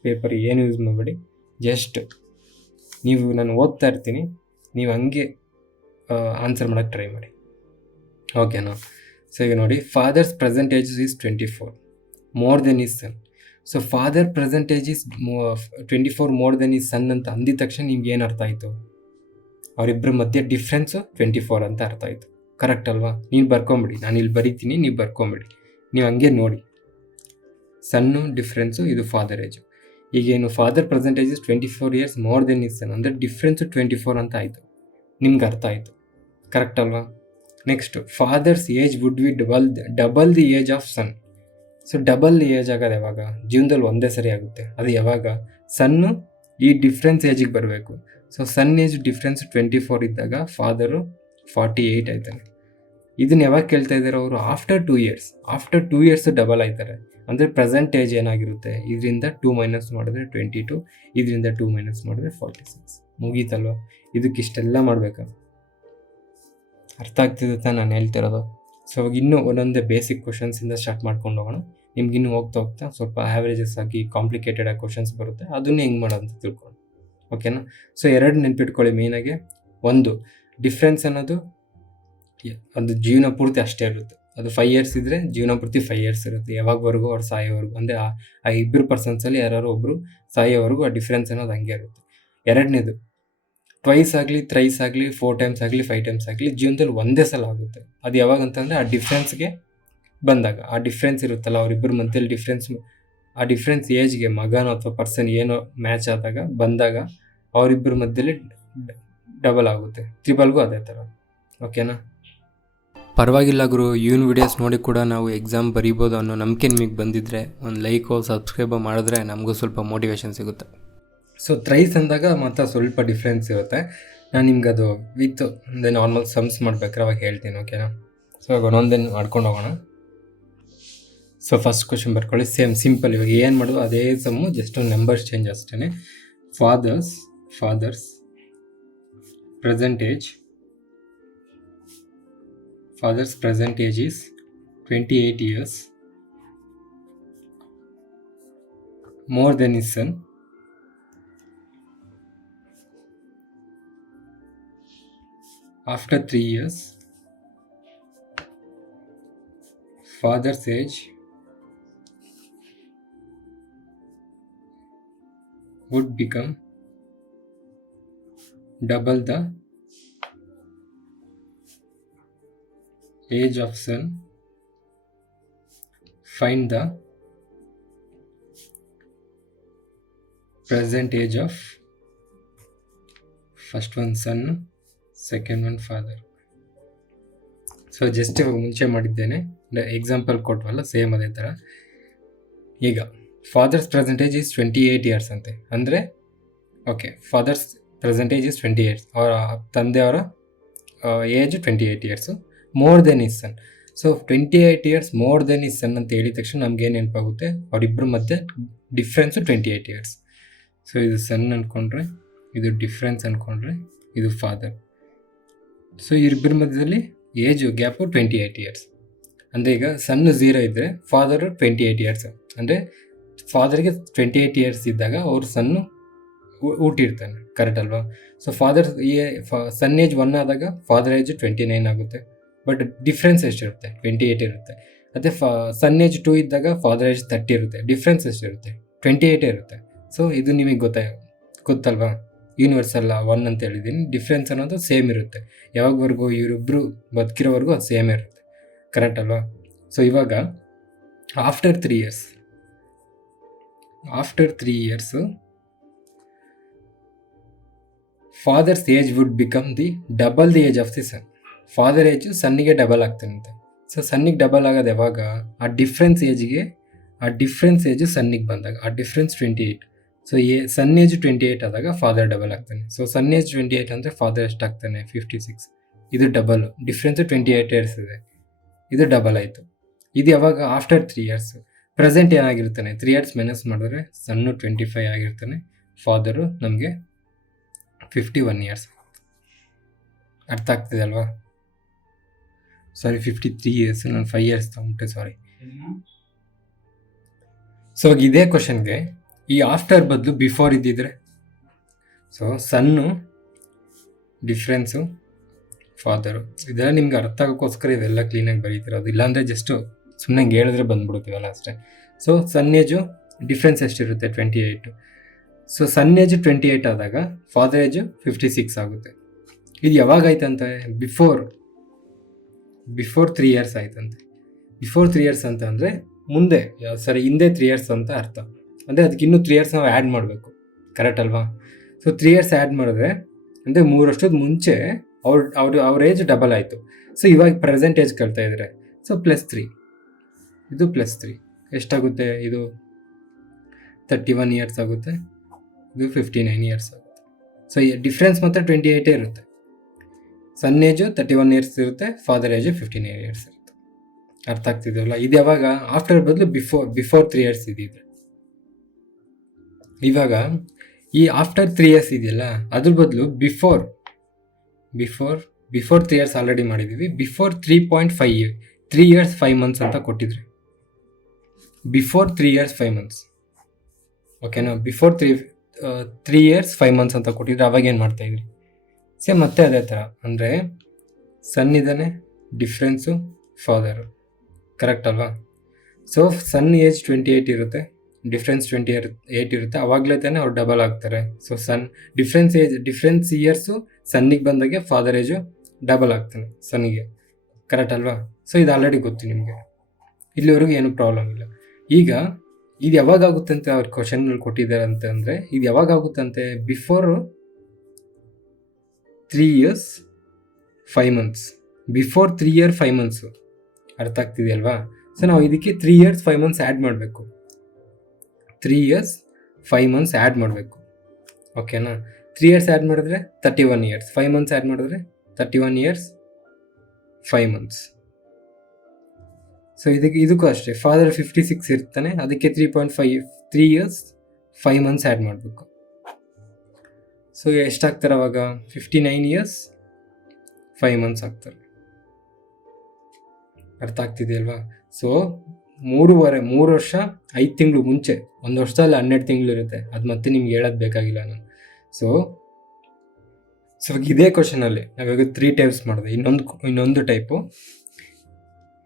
ಪೇಪರ್ ಏನು ಯೂಸ್ ಮಾಡಬೇಡಿ. ಜಸ್ಟ್ ನೀವು ನಾನು ಓದ್ತಾ ಇರ್ತೀನಿ, ನೀವು ಹಂಗೆ ಆನ್ಸರ್ ಮಾಡೋಕ್ಕೆ ಟ್ರೈ ಮಾಡಿ, ಓಕೆನಾ? ಸೊ ಈಗ ನೋಡಿ, father's present age is 24 more than is son. So father present age is 24 more than is son ಅಂತ ಅಂದಿದ ತಕ್ಷಣ ನಿಮ್ಗೆ ಏನು ಅರ್ಥ ಆಯಿತು? ಅವರಿಬ್ಬರ ಮಧ್ಯೆ ಡಿಫ್ರೆನ್ಸು 24 ಅಂತ ಅರ್ಥ ಆಯಿತು. ಕರೆಕ್ಟ್ ಅಲ್ವಾ? ನೀನು ಬರ್ಕೊಂಬಿಡಿ, ನಾನು ಇಲ್ಲಿ ಬರೀತೀನಿ, ನೀವು ಬರ್ಕೊಂಬಿಡಿ, ನೀವು ಹಂಗೆ ನೋಡಿ. ಸನ್ನು ಡಿಫ್ರೆನ್ಸು, ಇದು ಫಾದರ್ ಏಜು. ಈಗೇನು father present age is 24 years more than is son ಅಂದರೆ ಡಿಫ್ರೆನ್ಸು 24 ಅಂತ ಆಯಿತು. ನಿಮ್ಗೆ ಅರ್ಥ ಆಯಿತು, ಕರೆಕ್ಟ್ ಅಲ್ವಾ? Next, father's age would be double the age of son. So double age ಆಗೋದು ಯಾವಾಗ? ಜೀವನದಲ್ಲಿ ಒಂದೇ ಸರಿ ಆಗುತ್ತೆ. ಅದು ಯಾವಾಗ? ಸನ್ನು ಈ ಡಿಫ್ರೆನ್ಸ್ ಏಜಿಗೆ ಬರಬೇಕು. ಸೊ ಸನ್ ಏಜ್ ಡಿಫ್ರೆನ್ಸ್ 24 ಇದ್ದಾಗ ಫಾದರು 48 ಆಯ್ತಾನೆ. ಇದನ್ನ ಯಾವಾಗ ಕೇಳ್ತಾ ಇದ್ದಾರೆ ಅವರು? After 2 years. After 2 years double ಆಯ್ತಾರೆ. ಅಂದರೆ ಪ್ರೆಸೆಂಟ್ ಏಜ್ ಏನಾಗಿರುತ್ತೆ? ಇದರಿಂದ 2 ಮೈನಸ್ ಮಾಡಿದ್ರೆ 22, ಇದರಿಂದ 2 ಮೈನಸ್ ಮಾಡಿದ್ರೆ 46. ಮುಗೀತಲ್ವ? ಇದಕ್ಕಿಷ್ಟೆಲ್ಲ ಮಾಡಬೇಕಾ? ಅರ್ಥ ಆಗ್ತಿರುತ್ತೆ ನಾನು ಹೇಳ್ತಿರೋದು? ಸೊ ಇನ್ನೂ ಒಂದೊಂದೇ ಬೇಸಿಕ್ ಕ್ವಶನ್ಸಿಂದ ಸ್ಟಾರ್ಟ್ ಮಾಡ್ಕೊಂಡು ಹೋಗೋಣ. ನಿಮ್ಗಿನ್ನೂ ಹೋಗ್ತಾ ಸ್ವಲ್ಪ ಆ್ಯಾವ್ರೇಜಸ್ ಆಗಿ ಕಾಂಪ್ಲಿಕೇಟೆಡ್ ಆಗಿ ಕ್ವಶನ್ಸ್ ಬರುತ್ತೆ, ಅದನ್ನೇ ಹೆಂಗೆ ಮಾಡೋದು ತಿಳ್ಕೊಂಡು, ಓಕೆನಾ? ಸೊ 2 ನೆನ್ಪಿಟ್ಕೊಳ್ಳಿ ಮೇಯ್ನಾಗೆ. ಒಂದು, ಡಿಫ್ರೆನ್ಸ್ ಅನ್ನೋದು ಅದು ಜೀವನ ಪೂರ್ತಿ ಅಷ್ಟೇ ಇರುತ್ತೆ. ಅದು 5 ಇಯರ್ಸ್ ಇದ್ದರೆ ಜೀವನ ಪೂರ್ತಿ 5 ಇಯರ್ಸ್ ಇರುತ್ತೆ, ಯಾವಾಗವರೆಗೂ ಅವ್ರು ಸಾಯೋವರೆಗೂ. ಅಂದರೆ ಆ ಇಬ್ಬರು ಪರ್ಸನ್ಸಲ್ಲಿ ಯಾರು ಒಬ್ಬರು ಸಾಯೋವರೆಗೂ ಆ ಡಿಫ್ರೆನ್ಸ್ ಅನ್ನೋದು ಹಂಗೆ ಇರುತ್ತೆ. 2ನೇದು, ಟ್ವೈಸ್ ಆಗಲಿ, ಥ್ರೈಸ್ ಆಗಲಿ, 4 ಟೈಮ್ಸ್ ಆಗಲಿ, 5 ಟೈಮ್ಸ್ ಆಗಲಿ ಜೀವನದಲ್ಲಿ ಒಂದೇ ಸಲ ಆಗುತ್ತೆ. ಅದು ಯಾವಾಗ ಅಂತಂದರೆ ಆ ಡಿಫ್ರೆನ್ಸ್ಗೆ ಬಂದಾಗ, ಆ ಡಿಫ್ರೆನ್ಸ್ ಇರುತ್ತಲ್ಲ ಅವರಿಬ್ಬರ ಮಧ್ಯದಲ್ಲಿ ಡಿಫ್ರೆನ್ಸ್, ಆ ಡಿಫ್ರೆನ್ಸ್ ಏಜ್ಗೆ ಮಗನೋ ಅಥವಾ ಪರ್ಸನ್ ಏನೋ ಮ್ಯಾಚ್ ಆದಾಗ ಬಂದಾಗ ಅವರಿಬ್ಬರ ಮಧ್ಯದಲ್ಲಿ ಡಬಲ್ ಆಗುತ್ತೆ. ತ್ರಿಬಲ್ಗೂ ಅದೇ ಥರ, ಓಕೆನಾ? ಪರವಾಗಿಲ್ಲ ಗುರು, ಇವನ್ ವಿಡಿಯೋಸ್ ನೋಡಿ ಕೂಡ ನಾವು ಎಕ್ಸಾಮ್ ಬರೀಬೋದು ಅನ್ನೋ ನಂಬಿಕೆ ನಿಮಗೆ ಬಂದಿದ್ದರೆ ಒಂದು ಲೈಕೋ ಸಬ್ಸ್ಕ್ರೈಬೋ ಮಾಡಿದ್ರೆ ನಮಗೂ ಸ್ವಲ್ಪ ಮೋಟಿವೇಶನ್ ಸಿಗುತ್ತೆ. ಸೊ ಥ್ರೈಸ್ ಅಂದಾಗ ಮಾತ್ರ ಸ್ವಲ್ಪ ಡಿಫ್ರೆನ್ಸ್ ಇರುತ್ತೆ. ನಾನು ನಿಮ್ಗೆ ಅದು ವಿತ್ ಅಂದರೆ ನಾರ್ಮಲ್ ಸಮ್ಸ್ ಮಾಡ್ಬೇಕಾದ್ರೆ ಅವಾಗ ಹೇಳ್ತೀನಿ, ಓಕೆನಾ? ಸೊ ಇವಾಗ ಒಂದೊಂದೇನು ಮಾಡ್ಕೊಂಡು ಹೋಗೋಣ. ಸೊ ಫಸ್ಟ್ ಕ್ವಶನ್ ಬರ್ಕೊಳ್ಳಿ, ಸೇಮ್ ಸಿಂಪಲ್. ಇವಾಗ ಏನು ಮಾಡೋದು ಅದೇ ಸಮ್ಮು, ಜಸ್ಟ್ ಒಂದು ನಂಬರ್ಸ್ ಚೇಂಜ್ ಅಷ್ಟೇ. Father's present age is 28 years more than his son. After 3 years, father's age would become double the age of son. Find the present age of first one son, second one father. So just ಇವಾಗ ಮುಂಚೆ ಮಾಡಿದ್ದೇನೆ, example ಕೊಟ್ವಲ್ಲ, same ಅದೇ ಥರ. ಈಗ fathers percentage is 28 years ಅಂತೆ. ಅಂದರೆ okay, fathers percentage is 28, ಅವರ ತಂದೆಯವರ age 28 years more than is son. So 28 years more than is son ಅಂತ ಹೇಳಿದ ತಕ್ಷಣ ನಮ್ಗೇನು ನೆನಪಾಗುತ್ತೆ? ಅವರಿಬ್ಬರ ಮಧ್ಯೆ ಡಿಫ್ರೆನ್ಸು 28 years. ಸೊ ಇದು ಸನ್ ಅಂದ್ಕೊಂಡ್ರೆ, ಇದು ಡಿಫ್ರೆನ್ಸ್ ಅಂದ್ಕೊಂಡ್ರೆ, ಇದು ಫಾದರ್. ಸೊ ಇಬ್ಬರ ಮಧ್ಯದಲ್ಲಿ ಏಜು ಗ್ಯಾಪು 28 years. ಅಂದರೆ ಈಗ ಸನ್ 0 ಇದ್ದರೆ ಫಾದರು 28 years. ಅಂದರೆ ಫಾದರ್ಗೆ 28 ಇಯರ್ಸ್ ಇದ್ದಾಗ ಅವ್ರ ಸನ್ನು ಹುಟ್ಟಿರ್ತಾನೆ, ಕರೆಕ್ಟ್ ಅಲ್ವಾ? ಸೊ ಸನ್ ಏಜ್ 1 ಆದಾಗ ಫಾದರ್ ಏಜ್ 29 ಆಗುತ್ತೆ, ಬಟ್ ಡಿಫ್ರೆನ್ಸ್ ಎಷ್ಟಿರುತ್ತೆ? 28 ಇರುತ್ತೆ. ಅದೇ ಸನ್ ಏಜ್ 2 ಇದ್ದಾಗ ಫಾದರ್ ಏಜ್ 30 ಇರುತ್ತೆ, ಡಿಫ್ರೆನ್ಸ್ ಎಷ್ಟಿರುತ್ತೆ? 28 ಇರುತ್ತೆ. ಸೊ ಇದು ನಿಮಗೆ ಗೊತ್ತಲ್ವಾ? ಯೂನಿವರ್ಸಲ್ 1 ಅಂತ ಹೇಳಿದ್ದೀನಿ, ಡಿಫ್ರೆನ್ಸ್ ಅನ್ನೋದು ಸೇಮ್ ಇರುತ್ತೆ. ಯಾವಾಗವರೆಗೂ ಇವರಿಬ್ಬರು ಬದುಕಿರೋವರೆಗೂ ಅದು ಸೇಮ್ ಇರುತ್ತೆ, ಕರೆಕ್ಟ್ ಅಲ್ವಾ? ಸೊ ಇವಾಗ after 3 years father's age would become double the age of the son. Father age ಸನ್ನಿಗೆ ಡಬಲ್ ಆಗ್ತಾನಂತೆ. ಸೊ ಸನ್ನಿಗೆ ಡಬಲ್ ಆಗೋದು ಯಾವಾಗ? ಆ ಡಿಫ್ರೆನ್ಸ್ ಏಜು ಸನ್ನಿಗೆ ಬಂದಾಗ, ಆ ಡಿಫ್ರೆನ್ಸ್ 28. ಸೊ ಸನ್ ಏಜ್ 28 ಆದಾಗ ಫಾದರ್ ಡಬಲ್ ಆಗ್ತಾನೆ. ಸೊ ಸನ್ ಏಜ್ 28 ಅಂದರೆ ಫಾದರ್ ಎಷ್ಟಾಗ್ತಾನೆ? 56. ಇದು ಡಬಲ್, ಡಿಫ್ರೆನ್ಸು 28 ಇಯರ್ಸ್ ಇದೆ, ಇದು ಡಬಲ್ ಆಯಿತು. ಇದು ಯಾವಾಗ? After 3 years. ಪ್ರೆಸೆಂಟ್ ಏನಾಗಿರ್ತಾನೆ? 3 ಇಯರ್ಸ್ ಮೈನಸ್ ಮಾಡಿದ್ರೆ ಸನ್ನು 25 ಆಗಿರ್ತಾನೆ, ಫಾದರು ನಮಗೆ 51 ಇಯರ್ಸ್. ಅರ್ಥ ಆಗ್ತಿದೆ ಅಲ್ವಾ? ಸಾರಿ, 53 ಇಯರ್ಸ್, ನಾನು 5 ಇಯರ್ಸ್ ತಗೊಂಡೆ, ಸಾರಿ. ಸೊ ಇದೇ ಕ್ವಶನ್ಗೆ ಈ ಆಫ್ಟರ್ ಬದಲು ಬಿಫೋರ್ ಇದ್ದಿದ್ರೆ, ಸೊ ಸನ್ನು, ಡಿಫ್ರೆನ್ಸು, ಫಾದರು, ಇದೆಲ್ಲ ನಿಮ್ಗೆ ಅರ್ಥ ಆಗೋಕ್ಕೋಸ್ಕರ ಇದೆಲ್ಲ ಕ್ಲೀನಾಗಿ ಬರೀತಿರೋದು. ಇಲ್ಲಾಂದರೆ ಜಸ್ಟು ಸುಮ್ಮನೆ ಹಿಂಗೆ ಹೇಳಿದ್ರೆ ಬಂದ್ಬಿಡ್ತೀವಲ್ಲ ಅಷ್ಟೇ. ಸೊ ಸನ್ ಏಜು ಡಿಫ್ರೆನ್ಸ್ ಎಷ್ಟಿರುತ್ತೆ? 28. ಸೊ ಸನ್ ಏಜು 28 ಆದಾಗ ಫಾದರ್ ಏಜು 56 ಆಗುತ್ತೆ. ಇದು ಯಾವಾಗ ಆಯ್ತಂತೆ? ಬಿಫೋರ್ 3 ಇಯರ್ಸ್ ಆಯ್ತಂತೆ. ಬಿಫೋರ್ 3 ಇಯರ್ಸ್ ಅಂತ ಅಂದರೆ ಮುಂದೆ, ಹಿಂದೆ 3 ಇಯರ್ಸ್ ಅಂತ ಅರ್ಥ. ಅಂದರೆ ಅದಕ್ಕೆ ಇನ್ನೂ 3 ಇಯರ್ಸ್ ನಾವು ಆ್ಯಡ್ ಮಾಡಬೇಕು, ಕರೆಕ್ಟ್ ಅಲ್ವಾ? ಸೊ 3 ಇಯರ್ಸ್ ಆ್ಯಡ್ ಮಾಡಿದ್ರೆ ಅಂದರೆ 3 ವರ್ಷದ ಮುಂಚೆ ಅವ್ರ ಏಜ್ ಡಬಲ್ ಆಯಿತು. ಸೊ ಇವಾಗ ಪ್ರೆಸೆಂಟ್ ಏಜ್ ಕೇಳ್ತಾ ಇದ್ದಾರೆ. ಸೊ +3, ಇದು +3 ಎಷ್ಟಾಗುತ್ತೆ? ಇದು 31 ಇಯರ್ಸ್ ಆಗುತ್ತೆ, ಇದು 59 ಇಯರ್ಸ್ ಆಗುತ್ತೆ. ಸೊ ಡಿಫ್ರೆನ್ಸ್ ಮಾತ್ರ 28 ಇರುತ್ತೆ. ಸನ್ ಏಜು 31 ಇಯರ್ಸ್ ಇರುತ್ತೆ, ಫಾದರ್ ಏಜು 59 ಇಯರ್ಸ್ ಇರುತ್ತೆ. ಅರ್ಥ ಆಗ್ತಿದೆಯಲ್ಲ? ಇದು ಯಾವಾಗ? ಆಫ್ಟರ್ ಬದಲು ಬಿಫೋರ್ 3 ಇಯರ್ಸ್ ಇದ್ದಿದ್ರೆ. ಇವಾಗ ಈ ಆಫ್ಟರ್ 3 ಇಯರ್ಸ್ ಇದೆಯಲ್ಲ, ಅದ್ರ ಬದಲು ಬಿಫೋರ್ 3 ಇಯರ್ಸ್ ಆಲ್ರೆಡಿ ಮಾಡಿದ್ದೀವಿ. ಬಿಫೋರ್ 3 ಇಯರ್ಸ್ 5 ಮಂತ್ಸ್ ಅಂತ ಕೊಟ್ಟಿದ್ರೆ, ಬಿಫೋರ್ 3 ಇಯರ್ಸ್ 5 ಮಂತ್ಸ್, ಓಕೆನಾ? ಬಿಫೋರ್ 3 ಇಯರ್ಸ್ 5 ಮಂತ್ಸ್ ಅಂತ ಕೊಟ್ಟಿದ್ರೆ ಅವಾಗ ಏನು ಮಾಡ್ತಾಯಿದ್ರಿ? ಸೇಮ್ ಮತ್ತೆ ಅದೇ ಥರ, ಅಂದರೆ ಸನ್ ಇದ್ದಾನೆ, ಡಿಫ್ರೆನ್ಸು, ಫಾದರು, ಕರೆಕ್ಟ್ ಅಲ್ವಾ? ಸೊ ಸನ್ ಏಜ್ 28 ಇರುತ್ತೆ, ಡಿಫ್ರೆನ್ಸ್ 28 ಇರುತ್ತೆ, ಅವಾಗಲೇ ತಾನೇ ಅವ್ರು ಡಬಲ್ ಆಗ್ತಾರೆ. ಸೊ ಡಿಫ್ರೆನ್ಸ್ ಇಯರ್ಸು ಸನ್ನಿಗೆ ಬಂದಾಗೆ ಫಾದರ್ ಏಜು ಡಬಲ್ ಆಗ್ತಾನೆ ಸನ್ನಿಗೆ, ಕರೆಕ್ಟ್ ಅಲ್ವಾ? ಸೊ ಇದು ಆಲ್ರೆಡಿ ಗೊತ್ತು ನಿಮಗೆ, ಇಲ್ಲಿವರೆಗೂ ಏನು ಪ್ರಾಬ್ಲಮ್ ಇಲ್ಲ. ಈಗ ಇದು ಯಾವಾಗ ಆಗುತ್ತಂತೆ? ಅವ್ರ ಕ್ವಶನ್ಗಳು ಕೊಟ್ಟಿದ್ದಾರೆ ಅಂತಂದರೆ ಇದು ಯಾವಾಗ ಆಗುತ್ತಂತೆ? Before 3 years 5 months. Before 3 year 5 months. ಅರ್ಥ ಆಗ್ತಿದೆಯಲ್ವಾ? ಸೊ ನಾವು ಇದಕ್ಕೆ 3 ಇಯರ್ಸ್ 5 ಮಂತ್ಸ್ ಆ್ಯಡ್ ಮಾಡಬೇಕು. 3 ಇಯರ್ಸ್ 5 ಮಂತ್ಸ್ ಆ್ಯಡ್ ಮಾಡಬೇಕು, ಓಕೆನಾ? 3 ಇಯರ್ಸ್ ಆ್ಯಡ್ ಮಾಡಿದ್ರೆ 31 ಇಯರ್ಸ್, 5 ಮಂತ್ಸ್ ಆ್ಯಡ್ ಮಾಡಿದ್ರೆ 31 ಇಯರ್ಸ್ 5 ಮಂತ್ಸ್. ಸೊ ಇದಕ್ಕೂ ಅಷ್ಟೇ, ಫಾದರ್ 56 ಇರ್ತಾನೆ, ಅದಕ್ಕೆ 3 ಇಯರ್ಸ್ 5 ಮಂತ್ಸ್ ಆ್ಯಡ್ ಮಾಡಬೇಕು. ಸೊ ಎಷ್ಟಾಗ್ತಾರೆ ಅವಾಗ? 59 ಇಯರ್ಸ್ 5 ಮಂತ್ಸ್ ಆಗ್ತಾರೆ. ಅರ್ಥ ಆಗ್ತಿದೆಯಲ್ವಾ? ಸೊ 3 ವರ್ಷ 5 ತಿಂಗಳು ಮುಂಚೆ, 1 ವರ್ಷದಲ್ಲಿ 12 ತಿಂಗಳು ಇರುತ್ತೆ, ಅದು ಮತ್ತೆ ನಿಮ್ಗೆ ಹೇಳೋದು ಬೇಕಾಗಿಲ್ಲ ನಾನು. ಸೊ ಇದೇ ಕ್ವಶನಲ್ಲಿ ನಾವಿವಾಗ 3 ಟೈಪ್ಸ್ ಮಾಡಿದೆ. ಇನ್ನೊಂದು ಟೈಪು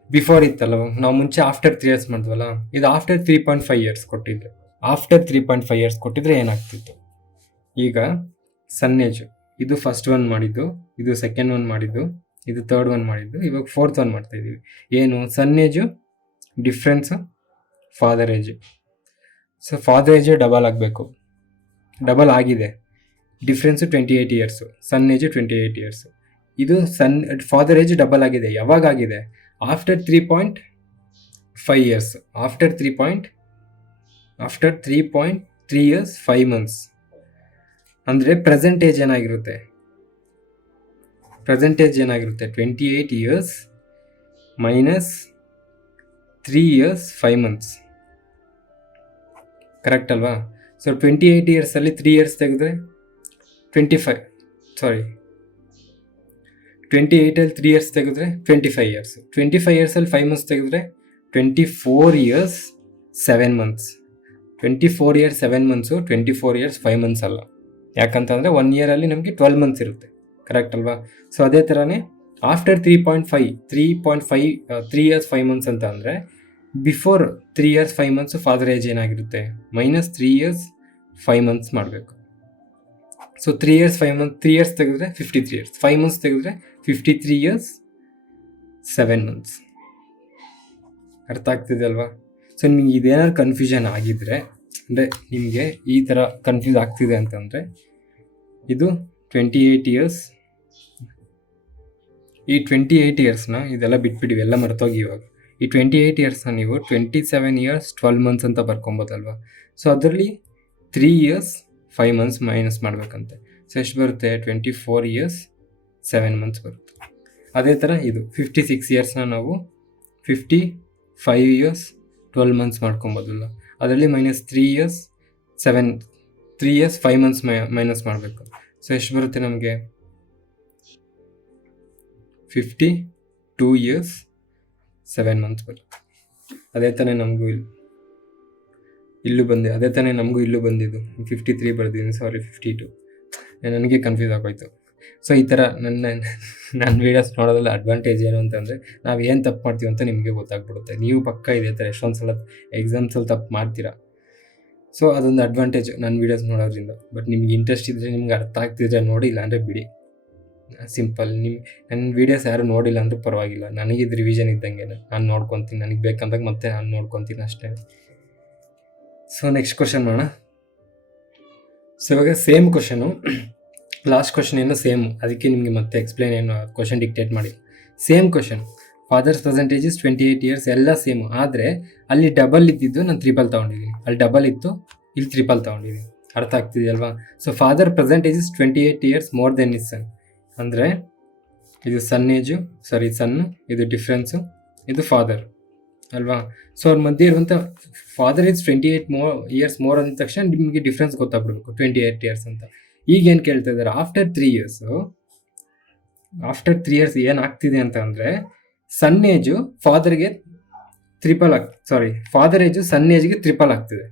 ಬಿಫೋರ್ ಇತ್ತಲ್ಲ, ನಾವು ಮುಂಚೆ ಆಫ್ಟರ್ 3 ಇಯರ್ಸ್ ಮಾಡಿದ್ವಲ್ಲ, ಇದು ಆಫ್ಟರ್ 3.5 ಇಯರ್ಸ್ ಕೊಟ್ಟಿದ್ದೆ. ಆಫ್ಟರ್ 3.5 ಇಯರ್ಸ್ ಕೊಟ್ಟಿದ್ರೆ ಏನಾಗ್ತಿತ್ತು? ಈಗ ಸನ್ ಏಜು, ಇದು ಫಸ್ಟ್ ಒನ್ ಮಾಡಿದ್ದು, ಇದು ಸೆಕೆಂಡ್ ಒನ್ ಮಾಡಿದ್ದು, ಇದು ಥರ್ಡ್ ಒನ್ ಮಾಡಿದ್ದು, ಇವಾಗ ಫೋರ್ತ್ ಒನ್ ಮಾಡ್ತಾಯಿದ್ದೀವಿ. ಏನು? Son age, difference, father age. So father age double ಆಗಬೇಕು, ಡಬಲ್ ಆಗಿದೆ. Difference 28 years, son age 28 years. ಇದು ಫಾದರ್ ಏಜು ಡಬಲ್ ಆಗಿದೆ. ಯಾವಾಗ ಆಗಿದೆ? After 3.5 years. After 3.3 years 5 months. ಅಂದರೆ ಪ್ರೆಸೆಂಟ್ ಏಜ್ ಏನಾಗಿರುತ್ತೆ? 28 years minus 3 years 5 months, correct ಅಲ್ವಾ? ಸೊ 28 ಇಯರ್ಸಲ್ಲಿ 3 ಇಯರ್ಸ್ ತೆಗೆದ್ರೆ 28ಅಲ್ಲಿ 3 ಇಯರ್ಸ್ ತೆಗೆದ್ರೆ 25 ಇಯರ್ಸ್. 25 ಇಯರ್ಸಲ್ಲಿ 5 ಮಂತ್ಸ್ ತೆಗೆದ್ರೆ 24 years 7 months. 24 years 7 months 24 years 5 months ಅಲ್ಲ. ಯಾಕಂತಂದರೆ 1 ಇಯರಲ್ಲಿ ನಮಗೆ 12 ಮಂತ್ಸ್ ಇರುತ್ತೆ, ಕರೆಕ್ಟ್ ಅಲ್ವಾ? ಸೊ ಅದೇ ಥರನೇ ಆಫ್ಟರ್ 3 ಇಯರ್ಸ್ 5 ಮಂತ್ಸ್ ಅಂತ ಅಂದರೆ before 3 years 5 months father age ಏನಾಗಿರುತ್ತೆ, -3 ಇಯರ್ಸ್ 5 ಮಂತ್ಸ್ ಮಾಡಬೇಕು. ಸೊ 3 ಇಯರ್ಸ್ 5 ಮಂತ್ 3 ಇಯರ್ಸ್ ತೆಗೆದ್ರೆ 53 ಇಯರ್ಸ್, 5 ಮಂತ್ಸ್ ತೆಗೆದ್ರೆ 53 ಇಯರ್ಸ್ 7 ಮಂತ್ಸ್. ಅರ್ಥ ಆಗ್ತಿದೆ ಅಲ್ವಾ? ಸೊ ನಿಮಗೆ ಇದೇನಾದ್ರು ಕನ್ಫ್ಯೂಷನ್ ಆಗಿದ್ರೆ, ಅಂದರೆ ನಿಮಗೆ ಈ ಥರ ಕನ್ಫ್ಯೂಸ್ ಆಗ್ತಿದೆ ಅಂತಂದರೆ ಇದು 28 ಇಯರ್ಸ್. ಈ 28 ಇಯರ್ಸ್ನ ಇದೆಲ್ಲ ಬಿಟ್ಬಿಡಿ, ಎಲ್ಲ ಮರ್ತೋಗಿ ಇವಾಗ. ಈ 28 ಇಯರ್ಸ್ನ ನೀವು 27 ಇಯರ್ಸ್ 12 ಮಂತ್ಸ್ ಅಂತ ಬರ್ಕೊಬೋದಲ್ವ. ಸೊ ಅದರಲ್ಲಿ 3 ಇಯರ್ಸ್ 5 ಮಂತ್ಸ್ ಮೈನಸ್ ಮಾಡಬೇಕಂತೆ. ಸೊ ಎಷ್ಟು ಬರುತ್ತೆ? 24 ಇಯರ್ಸ್ 7 ಮಂತ್ಸ್ ಬರುತ್ತೆ. ಅದೇ ಥರ ಇದು 56 ಇಯರ್ಸ್ನ ನಾವು 55 ಇಯರ್ಸ್ 12 ಮಂತ್ಸ್ ಮಾಡ್ಕೊಬೋದಲ್ಲ, ಅದರಲ್ಲಿ -3 ಇಯರ್ಸ್ 5 ಮಂತ್ಸ್ ಮೈನಸ್ ಮಾಡಬೇಕು. ಸೊ ಎಷ್ಟು ಬರುತ್ತೆ ನಮಗೆ? 52 ಇಯರ್ಸ್ 7 ಮಂತ್ಸ್ ಬರುತ್ತೆ. ಅದೇ ತಾನೇ ನಮಗೂ ಇಲ್ಲೂ ಬಂದಿದ್ದು 53 ಬರ್ದಿದ್ದೀನಿ, ಸಾರಿ 52. ನನಗೆ ಕನ್ಫ್ಯೂಸ್ ಆಗೋಯ್ತು. ಸೊ ಈ ಥರ ನನ್ನ ವೀಡಿಯೋಸ್ ನೋಡೋದ್ರಲ್ಲಿ ಅಡ್ವಾಂಟೇಜ್ ಏನು ಅಂತಂದರೆ, ನಾವು ಏನು ತಪ್ಪು ಮಾಡ್ತೀವಿ ಅಂತ ನಿಮಗೆ ಗೊತ್ತಾಗ್ಬಿಡುತ್ತೆ. ನೀವು ಪಕ್ಕ ಇದೇ ಥರ ಎಷ್ಟೊಂದು ಸಲ ಎಕ್ಸಾಮ್ಸಲ್ಲಿ ತಪ್ಪು ಮಾಡ್ತೀರಾ. ಸೊ ಅದೊಂದು ಅಡ್ವಾಂಟೇಜ್ ನನ್ನ ವೀಡಿಯೋಸ್ ನೋಡೋದ್ರಿಂದ. ಬಟ್ ನಿಮ್ಗೆ ಇಂಟ್ರೆಸ್ಟ್ ಇದ್ದರೆ, ನಿಮ್ಗೆ ಅರ್ಥ ಆಗ್ತಿದ್ರೆ ನೋಡಿ, ಇಲ್ಲಾಂದರೆ ಬಿಡಿ. ಸಿಂಪಲ್. ನನ್ನ ವೀಡಿಯೋಸ್ ಯಾರು ನೋಡಿಲ್ಲ ಅಂದರೂ ಪರವಾಗಿಲ್ಲ, ನನಗಿದು ರಿವಿಷನ್ ಇದ್ದಂಗೆ, ನಾನು ನೋಡ್ಕೊತೀನಿ, ನನಗೆ ಬೇಕಂದಾಗ ಮತ್ತೆ ನಾನು ನೋಡ್ಕೊತೀನಿ ಅಷ್ಟೇ. ಸೊ ನೆಕ್ಸ್ಟ್ ಕ್ವಶನ್ ಮಾಡೋಣ. ಸೊ ಇವಾಗ ಸೇಮ್ ಕ್ವಶನು, ಲಾಸ್ಟ್ ಕ್ವಶನ್ ಏನೋ ಸೇಮ್, ಅದಕ್ಕೆ ನಿಮಗೆ ಮತ್ತೆ ಎಕ್ಸ್ಪ್ಲೇನ್ ಏನು ಕ್ವಶನ್ ಡಿಕ್ಟೇಟ್ ಮಾಡಿ. Same question, father's percentage is 28 years, ಎಲ್ಲ ಸೇಮು. ಆದರೆ ಅಲ್ಲಿ ಡಬಲ್ ಇದ್ದಿದ್ದು ನಾನು 3 ತೊಗೊಂಡಿದ್ದೀನಿ, ಅಲ್ಲಿ ಡಬಲ್ ಇತ್ತು, ಇಲ್ಲಿ 3 ತೊಗೊಂಡಿದ್ದೀನಿ. ಅರ್ಥ ಆಗ್ತಿದೆಯಲ್ವಾ? So father percentage is 28 years more then is son. ಅಂದರೆ ಇದು ಸನ್ ಏಜು, ಸಾರಿ ಸನ್ನು, ಇದು ಡಿಫ್ರೆನ್ಸು, ಇದು ಫಾದರ್ ಅಲ್ವಾ? ಸೊ ಅವ್ರ ಮಧ್ಯೆ ಇರುವಂಥ ಫಾದರ್ ಇಸ್ 28 ಇಯರ್ಸ್ ಮೋರ್ ಅಂದ ತಕ್ಷಣ ನಿಮಗೆ ಡಿಫ್ರೆನ್ಸ್ ಗೊತ್ತಾಗ್ಬಿಡ್ಬೇಕು, 28 ಇಯರ್ಸ್ ಅಂತ. ಈಗೇನು ಕೇಳ್ತಾ ಇದ್ದಾರೆ, ಆಫ್ಟರ್ 3 ಇಯರ್ಸ್ ಏನಾಗ್ತಿದೆ ಅಂತ ಅಂದರೆ, ಸನ್ ಏಜು ಫಾದರ್ ಏಜು ಸನ್ ಏಜ್ಗೆ 3 ಆಗ್ತಿದೆ.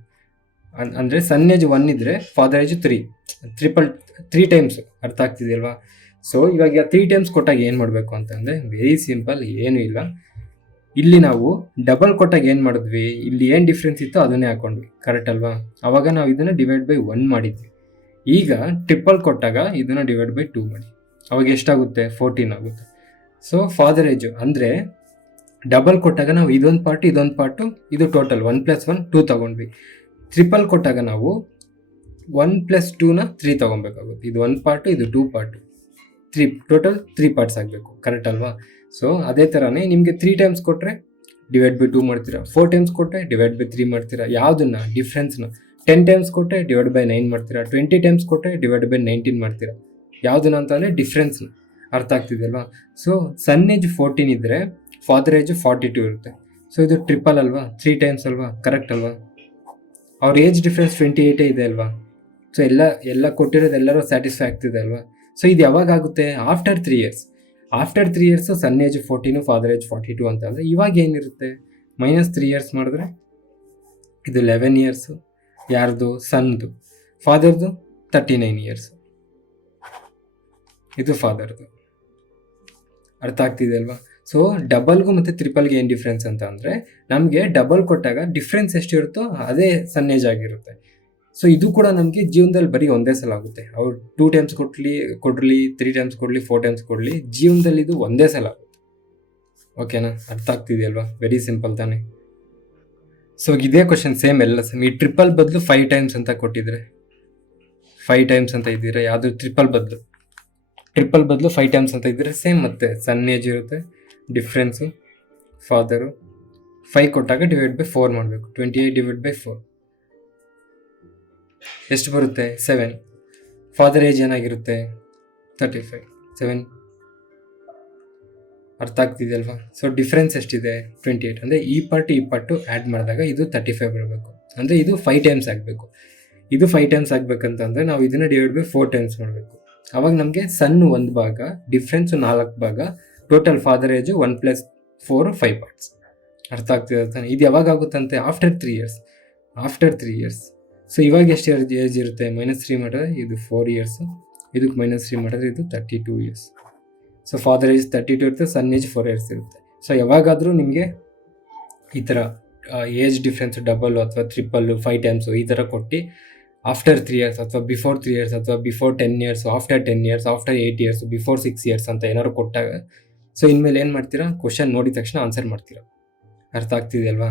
ಅಂದರೆ ಸನ್ ಏಜ್ 1 ಇದ್ದರೆ ಫಾದರ್ ಏಜು 3 ಟೈಮ್ಸ್. ಅರ್ಥ ಆಗ್ತಿದೆಯಲ್ವಾ? ಸೊ ಇವಾಗ 3 ಟೈಮ್ಸ್ ಕೊಟ್ಟಾಗ ಏನು ಮಾಡಬೇಕು ಅಂತಂದರೆ, ವೆರಿ ಸಿಂಪಲ್, ಏನೂ ಇಲ್ಲ. ಇಲ್ಲಿ ನಾವು ಡಬಲ್ ಕೊಟ್ಟಾಗ ಏನು ಮಾಡಿದ್ವಿ, ಇಲ್ಲಿ ಏನು ಡಿಫ್ರೆನ್ಸ್ ಇತ್ತು ಅದನ್ನೇ ಹಾಕೊಂಡ್ವಿ, ಕರೆಕ್ಟ್ ಅಲ್ವಾ? ಆವಾಗ ನಾವು ಇದನ್ನು ಡಿವೈಡ್ ಬೈ 1 ಮಾಡಿದ್ವಿ. ಈಗ ಟ್ರಿಪಲ್ ಕೊಟ್ಟಾಗ ಇದನ್ನು ಡಿವೈಡ್ ಬೈ 2 ಮಾಡಿ, ಅವಾಗ ಎಷ್ಟಾಗುತ್ತೆ? 14 ಆಗುತ್ತೆ. ಸೊ ಫಾದರ್ ಏಜು ಅಂದರೆ ಡಬಲ್ ಕೊಟ್ಟಾಗ ನಾವು ಇದೊಂದು ಪಾರ್ಟು, ಇದು ಟೋಟಲ್ 1 + 1 2 ತೊಗೊಂಡ್ವಿ. ಟ್ರಿಪಲ್ ಕೊಟ್ಟಾಗ ನಾವು 1 + 2ನ 3 ತೊಗೊಬೇಕಾಗುತ್ತೆ. ಇದು 1 ಪಾರ್ಟು, ಇದು 2 ಪಾರ್ಟು, ಟೋಟಲ್ 3 ಪಾರ್ಟ್ಸ್ ಆಗಬೇಕು, ಕರೆಕ್ಟ್ ಅಲ್ವಾ? ಸೊ ಅದೇ ಥರನೇ ನಿಮಗೆ 3 ಟೈಮ್ಸ್ ಕೊಟ್ಟರೆ ಡಿವೈಡ್ ಬೈ 2 ಮಾಡ್ತೀರಾ, 4 ಟೈಮ್ಸ್ ಕೊಟ್ಟರೆ ಡಿವೈಡ್ ಬೈ 3 ಮಾಡ್ತೀರಾ. ಯಾವುದನ್ನ? ಡಿಫ್ರೆನ್ಸ್ನ. 10 ಟೈಮ್ಸ್ ಕೊಟ್ಟರೆ ಡಿವೈಡ್ ಬೈ 9 ಮಾಡ್ತೀರಾ, 20 ಟೈಮ್ಸ್ ಕೊಟ್ಟರೆ ಡಿವೈಡ್ ಬೈ 19 ಮಾಡ್ತೀರಾ. ಯಾವುದನ್ನ ಅಂತಂದರೆ ಡಿಫ್ರೆನ್ಸ್ನ. ಅರ್ಥ ಆಗ್ತಿದೆಯಲ್ವಾ? ಸೊ ಸನ್ ಏಜ್ 14 ಇದ್ದರೆ ಫಾದರ್ ಏಜು 42 ಇರುತ್ತೆ. ಸೊ ಇದು ಟ್ರಿಪಲ್ ಅಲ್ವಾ, 3 ಟೈಮ್ಸ್ ಅಲ್ವಾ, ಕರೆಕ್ಟ್ ಅಲ್ವಾ? ಅವ್ರ ಏಜ್ ಡಿಫ್ರೆನ್ಸ್ 28 ಇದೆ ಅಲ್ವಾ? ಸೊ ಎಲ್ಲ ಕೊಟ್ಟಿರೋದು ಎಲ್ಲರೂ ಸ್ಯಾಟಿಸ್ಫೈ ಆಗ್ತಿದೆ ಅಲ್ವಾ? ಸೊ ಇದು ಯಾವಾಗ ಆಗುತ್ತೆ? After 3 years. ಆಫ್ಟರ್ 3 ಇಯರ್ಸು ಸನ್ ಏಜ್ 14, ಫಾದರ್ ಏಜ್ 42 ಅಂತ ಅಂದರೆ ಇವಾಗ ಏನಿರುತ್ತೆ? -3 ಇಯರ್ಸ್ ಮಾಡಿದ್ರೆ ಇದು 11 ಇಯರ್ಸು, ಯಾರ್ದು? ಸನ್ದು. ಫಾದರ್ದು 39 ಇಯರ್ಸು, ಇದು ಫಾದರ್ದು. ಅರ್ಥ ಆಗ್ತಿದೆ ಅಲ್ವಾ? ಸೊ ಡಬಲ್ಗೂ ಮತ್ತು ಟ್ರಿಪಲ್ಗೆ ಏನು ಡಿಫ್ರೆನ್ಸ್ ಅಂತ ಅಂದರೆ, ನಮಗೆ ಡಬಲ್ ಕೊಟ್ಟಾಗ ಡಿಫ್ರೆನ್ಸ್ ಎಷ್ಟಿರುತ್ತೋ ಅದೇ ಸನ್ ಏಜ್ ಆಗಿರುತ್ತೆ. ಸೊ ಇದು ಕೂಡ ನಮಗೆ ಜೀವನದಲ್ಲಿ ಬರೀ ಒಂದೇ ಸಲ ಆಗುತ್ತೆ. ಅವ್ರು 2 ಟೈಮ್ಸ್ ಕೊಡಲಿ 3 ಟೈಮ್ಸ್ ಕೊಡಲಿ 4 ಟೈಮ್ಸ್ ಕೊಡಲಿ, ಜೀವನದಲ್ಲಿ ಇದು ಒಂದೇ ಸಲ ಆಗುತ್ತೆ. ಓಕೆನಾ? ಅರ್ಥ ಆಗ್ತಿದೆಯಲ್ವಾ? ವೆರಿ ಸಿಂಪಲ್ ತಾನೆ. ಸೊ ಇದೇ ಕ್ವಶನ್ ಸೇಮ್, ಎಲ್ಲ ಸೇಮ್. ಈ ಟ್ರಿಪಲ್ ಬದಲು 5 ಟೈಮ್ಸ್ ಅಂತ ಕೊಟ್ಟಿದ್ರೆ, 5 ಟೈಮ್ಸ್ ಅಂತ ಇದ್ದಿದ್ರೆ, ಯಾವುದು ಟ್ರಿಪಲ್ ಬದಲು 5 ಟೈಮ್ಸ್ ಅಂತ ಇದ್ದರೆ ಸೇಮ್, ಮತ್ತೆ ಸನ್ ಏಜ್ ಇರುತ್ತೆ, ಡಿಫ್ರೆನ್ಸು ಫಾದರು. 5 ಕೊಟ್ಟಾಗ ಡಿವೈಡ್ ಬೈ 4 ಮಾಡಬೇಕು. 28 ಡಿವೈಡ್ ಬೈ 4 ಎಷ್ಟು ಬರುತ್ತೆ? 7. ಫಾದರ್ ಏಜ್ ಏನಾಗಿರುತ್ತೆ? 35. 7. ಅರ್ಥ ಆಗ್ತಿದೆಯಲ್ವಾ? ಸೊ ಡಿಫ್ರೆನ್ಸ್ ಎಷ್ಟಿದೆ? 28. ಅಂದರೆ ಈ ಪಾರ್ಟು ಆ್ಯಡ್ ಮಾಡಿದಾಗ ಇದು 35 ಬರಬೇಕು. ಅಂದರೆ ಇದು 5 ಟೈಮ್ಸ್ ಆಗಬೇಕು. ಇದು 5 ಟೈಮ್ಸ್ ಆಗಬೇಕಂತಂದರೆ ನಾವು ಇದನ್ನು ಡಿವೈಡ್ ಬೈ 4 ಟೈಮ್ಸ್ ಮಾಡಬೇಕು. ಆವಾಗ ನಮಗೆ ಸನ್ 1 ಭಾಗ, ಡಿಫ್ರೆನ್ಸು 4 ಭಾಗ, ಟೋಟಲ್ ಫಾದರ್ ಏಜು 1 + 4 5 ಪಾರ್ಟ್ಸ್. ಅರ್ಥ ಆಗ್ತಿದೆ ತಾನೆ? ಇದು ಯಾವಾಗ ಆಗುತ್ತಂತೆ? After 3 years. After 3 years. So ಇವಾಗ ಎಷ್ಟು ಏಜ್ ಇರುತ್ತೆ, -3 ಮಾಡಿದ್ರೆ ಇದು 4 ಇಯರ್ಸ್, ಇದಕ್ಕೆ -3 ಮಾಡಿದ್ರೆ ಇದು 32 ಇಯರ್ಸ್. ಸೊ ಫಾದರ್ ಏಜ್ 32 ಇರುತ್ತೆ, ಸನ್ ಏಜ್ 4 ಇಯರ್ಸ್ ಇರುತ್ತೆ. ಸೊ ಯಾವಾಗಾದರೂ ನಿಮಗೆ ಈ ಥರ ಏಜ್ ಡಿಫ್ರೆನ್ಸ್ ಡಬಲ್ ಅಥವಾ ಟ್ರಿಪಲ್ 5 ಟೈಮ್ಸು ಈ ಥರ ಕೊಟ್ಟು ಆಫ್ಟರ್ 3 ಇಯರ್ಸ್ ಅಥವಾ ಬಿಫೋರ್ 3 ಇಯರ್ಸ್ ಅಥವಾ before 10 years, after 10 years, after 8 years, before 6 years ಅಂತ ಏನಾದ್ರು ಕೊಟ್ಟಾಗ ಸೊ ಇನ್ಮೇಲೆ ಏನು ಮಾಡ್ತೀರಾ, ಕ್ವಶನ್ ನೋಡಿದ ತಕ್ಷಣ ಆನ್ಸರ್ ಮಾಡ್ತೀರಾ. ಅರ್ಥ ಆಗ್ತಿದೆಯಲ್ವಾ?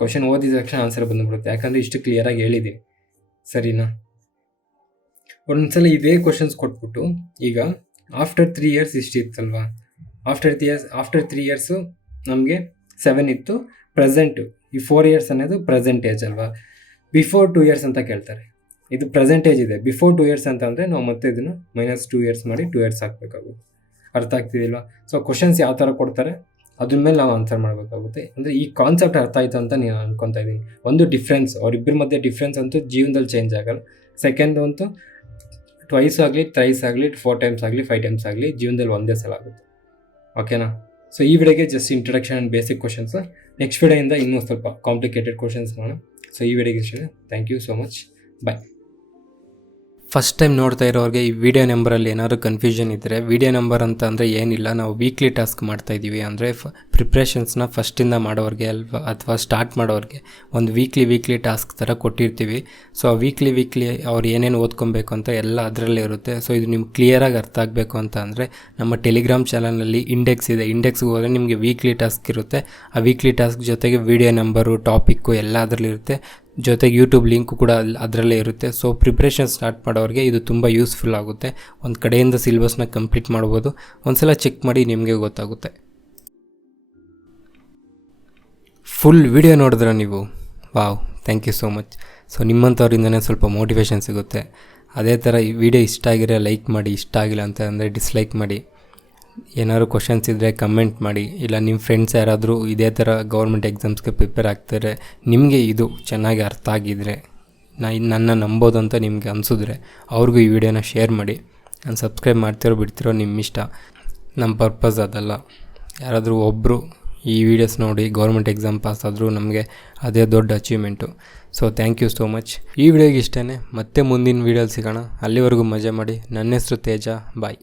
ಕ್ವಶನ್ ಓದಿದ ತಕ್ಷಣ ಆನ್ಸರ್ ಬಂದುಬಿಡುತ್ತೆ, ಯಾಕಂದರೆ ಇಷ್ಟು ಕ್ಲಿಯರಾಗಿ ಹೇಳಿದ್ದೀನಿ. ಸರಿನಾ? ಒಂದ್ಸಲ ಇದೇ ಕ್ವಶನ್ಸ್ ಕೊಟ್ಬಿಟ್ಟು ಈಗ ಆಫ್ಟರ್ 3 ಇಯರ್ಸ್ ಇಷ್ಟಿತ್ತಲ್ವಾ, ಆಫ್ಟರ್ 3 ಇಯರ್ಸು ನಮಗೆ 7 ಇತ್ತು, ಪ್ರೆಸೆಂಟು ಈ 4 ಇಯರ್ಸ್ ಅನ್ನೋದು ಪ್ರೆಸೆಂಟ್ ಏಜ್ ಅಲ್ವಾ. ಬಿಫೋರ್ 2 ಇಯರ್ಸ್ ಅಂತ ಕೇಳ್ತಾರೆ, ಇದು ಪ್ರೆಸೆಂಟೇಜ್ ಇದೆ. ಬಿಫೋರ್ 2 ಇಯರ್ಸ್ ಅಂತ ಅಂದರೆ ನಾವು ಮತ್ತೆ ಇದನ್ನು -2 ಇಯರ್ಸ್ ಮಾಡಿ 2 ಇಯರ್ಸ್ ಹಾಕಬೇಕಾಗುತ್ತೆ. ಅರ್ಥ ಆಗ್ತಿದಿಲ್ಲ? ಸೊ ಕ್ವಶನ್ಸ್ ಯಾವ ಥರ ಕೊಡ್ತಾರೆ ಅದ್ರ ಮೇಲೆ ನಾವು ಆನ್ಸರ್ ಮಾಡಬೇಕಾಗುತ್ತೆ. ಅಂದರೆ ಈ ಕಾನ್ಸೆಪ್ಟ್ ಅರ್ಥ ಆಯಿತು ಅಂತ ನಾನು ಅನ್ಕೊತಾ ಇದ್ದೀನಿ. ಒಂದು ಡಿಫ್ರೆನ್ಸ್, ಅವರಿಬ್ಬರ ಮಧ್ಯೆ ಡಿಫ್ರೆನ್ಸ್ ಅಂತೂ ಜೀವನದಲ್ಲಿ ಚೇಂಜ್ ಆಗಲ್ಲ. ಸೆಕೆಂಡ್ ಅಂತೂ ಟ್ವೈಸ್ ಆಗಲಿ, ಥ್ರೈಸ್ ಆಗಲಿ, 4 ಟೈಮ್ಸ್ ಆಗಲಿ, 5 ಟೈಮ್ಸ್ ಆಗಲಿ ಜೀವನದಲ್ಲಿ ಒಂದೇ ಸಲ ಆಗುತ್ತೆ. ಓಕೆನಾ? ಸೊ ಈ ವಿಡಿಯೋಗೆ just introduction and basic questions. Next ವಿಡಿಯೋಯಿಂದ ಇನ್ನೂ ಸ್ವಲ್ಪ ಕಾಂಪ್ಲಿಕೇಟೆಡ್ ಕ್ವಶನ್ಸ್ ಮಾಡೋಣ. ಸೊ ಈ ವಿಡಿಯೋಗೆ ಇಷ್ಟ. Thank you so much. Bye. First time ನೋಡ್ತಾ ಇರೋರಿಗೆ ಈ ವಿಡಿಯೋ ನಂಬರಲ್ಲಿ ಏನಾದರೂ ಕನ್ಫ್ಯೂಷನ್ ಇದ್ದರೆ, ವಿಡಿಯೋ ನಂಬರ್ ಅಂತ ಅಂದರೆ ಏನಿಲ್ಲ, ನಾವು ವೀಕ್ಲಿ ಟಾಸ್ಕ್ ಮಾಡ್ತಾಯಿದ್ದೀವಿ. ಅಂದರೆ ಪ್ರಿಪ್ರೇಷನ್ಸ್ನ ಫಸ್ಟಿಂದ ಮಾಡೋರಿಗೆ ಅಥವಾ ಸ್ಟಾರ್ಟ್ ಮಾಡೋರಿಗೆ ಒಂದು ವೀಕ್ಲಿ ಟಾಸ್ಕ್ ಥರ ಕೊಟ್ಟಿರ್ತೀವಿ. ಸೊ ಆ ವೀಕ್ಲಿ ಅವ್ರು ಏನೇನು ಓದ್ಕೊಬೇಕು ಅಂತ ಎಲ್ಲ ಅದರಲ್ಲೇ ಇರುತ್ತೆ. ಸೊ ಇದು ನಿಮ್ಗೆ ಕ್ಲಿಯರಾಗಿ ಅರ್ಥ ಆಗಬೇಕು ಅಂತ ಅಂದರೆ ನಮ್ಮ ಟೆಲಿಗ್ರಾಮ್ ಚಾನಲಲ್ಲಿ ಇಂಡೆಕ್ಸ್ ಇದೆ. ಇಂಡೆಕ್ಸ್ಗೆ ಹೋದರೆ ನಿಮಗೆ ವೀಕ್ಲಿ ಟಾಸ್ಕ್ ಇರುತ್ತೆ. ಆ ವೀಕ್ಲಿ ಟಾಸ್ಕ್ ಜೊತೆಗೆ ವಿಡಿಯೋ ನಂಬರು, ಟಾಪಿಕ್ಕು ಎಲ್ಲ ಅದರಲ್ಲಿರುತ್ತೆ. ಜೊತೆಗೆ ಯೂಟ್ಯೂಬ್ ಲಿಂಕು ಕೂಡ ಅದರಲ್ಲೇ ಇರುತ್ತೆ. ಸೊ ಪ್ರಿಪ್ರೇಷನ್ ಸ್ಟಾರ್ಟ್ ಮಾಡೋರಿಗೆ ಇದು ತುಂಬ ಯೂಸ್ಫುಲ್ ಆಗುತ್ತೆ. ಒಂದು ಕಡೆಯಿಂದ ಸಿಲೆಬಸ್ನ ಕಂಪ್ಲೀಟ್ ಮಾಡ್ಬೋದು. ಒಂದ್ಸಲ ಚೆಕ್ ಮಾಡಿ ನಿಮಗೆ ಗೊತ್ತಾಗುತ್ತೆ. ಫುಲ್ ವಿಡಿಯೋ ನೋಡಿದ್ರೆ ನೀವು, wow, thank you so much. So ನಿಮ್ಮಂಥವ್ರಿಂದನೇ ಸ್ವಲ್ಪ ಮೋಟಿವೇಶನ್ ಸಿಗುತ್ತೆ. ಅದೇ ಥರ ಈ ವಿಡಿಯೋ ಇಷ್ಟ ಆಗಿರೋ ಲೈಕ್ ಮಾಡಿ, ಇಷ್ಟ ಆಗಿಲ್ಲ ಅಂತ ಅಂದರೆ ಡಿಸ್ಲೈಕ್ ಮಾಡಿ. ಏನಾದ್ರು ಕ್ವಶನ್ಸ್ ಇದ್ದರೆ ಕಮೆಂಟ್ ಮಾಡಿ. ಇಲ್ಲ ನಿಮ್ಮ ಫ್ರೆಂಡ್ಸ್ ಯಾರಾದರೂ ಇದೇ ಥರ ಗೌರ್ಮೆಂಟ್ ಎಕ್ಸಾಮ್ಸ್ಗೆ ಪ್ರಿಪೇರ್ ಆಗ್ತಾರೆ, ನಿಮಗೆ ಇದು ಚೆನ್ನಾಗಿ ಅರ್ಥ ಆಗಿದ್ದರೆ, ನನ್ನ ನಂಬೋದು ಅಂತ ನಿಮಗೆ ಅನಿಸಿದ್ರೆ ಅವ್ರಿಗೂ ಈ ವಿಡಿಯೋನ ಶೇರ್ ಮಾಡಿ. ನಾನು ಸಬ್ಸ್ಕ್ರೈಬ್ ಮಾಡ್ತಿರೋ ಬಿಡ್ತಿರೋ ನಿಮ್ಮ ಇಷ್ಟ. ನಮ್ಮ ಪರ್ಪಸ್ ಅದಲ್ಲ. ಯಾರಾದರೂ ಒಬ್ಬರು ಈ ವಿಡಿಯೋಸ್ ನೋಡಿ ಗೌರ್ಮೆಂಟ್ ಎಕ್ಸಾಮ್ ಪಾಸ್ ಆದರೂ ನಮಗೆ ಅದೇ ದೊಡ್ಡ achievement. So thank you so much. ಈ ವಿಡಿಯೋಗೆ ಇಷ್ಟೇ. ಮತ್ತೆ ಮುಂದಿನ ವೀಡಿಯೋಲಿ ಸಿಗೋಣ. ಅಲ್ಲಿವರೆಗೂ ಮಜಾ ಮಾಡಿ. ನನ್ನ ಹೆಸರು ತೇಜ. ಬಾಯ್.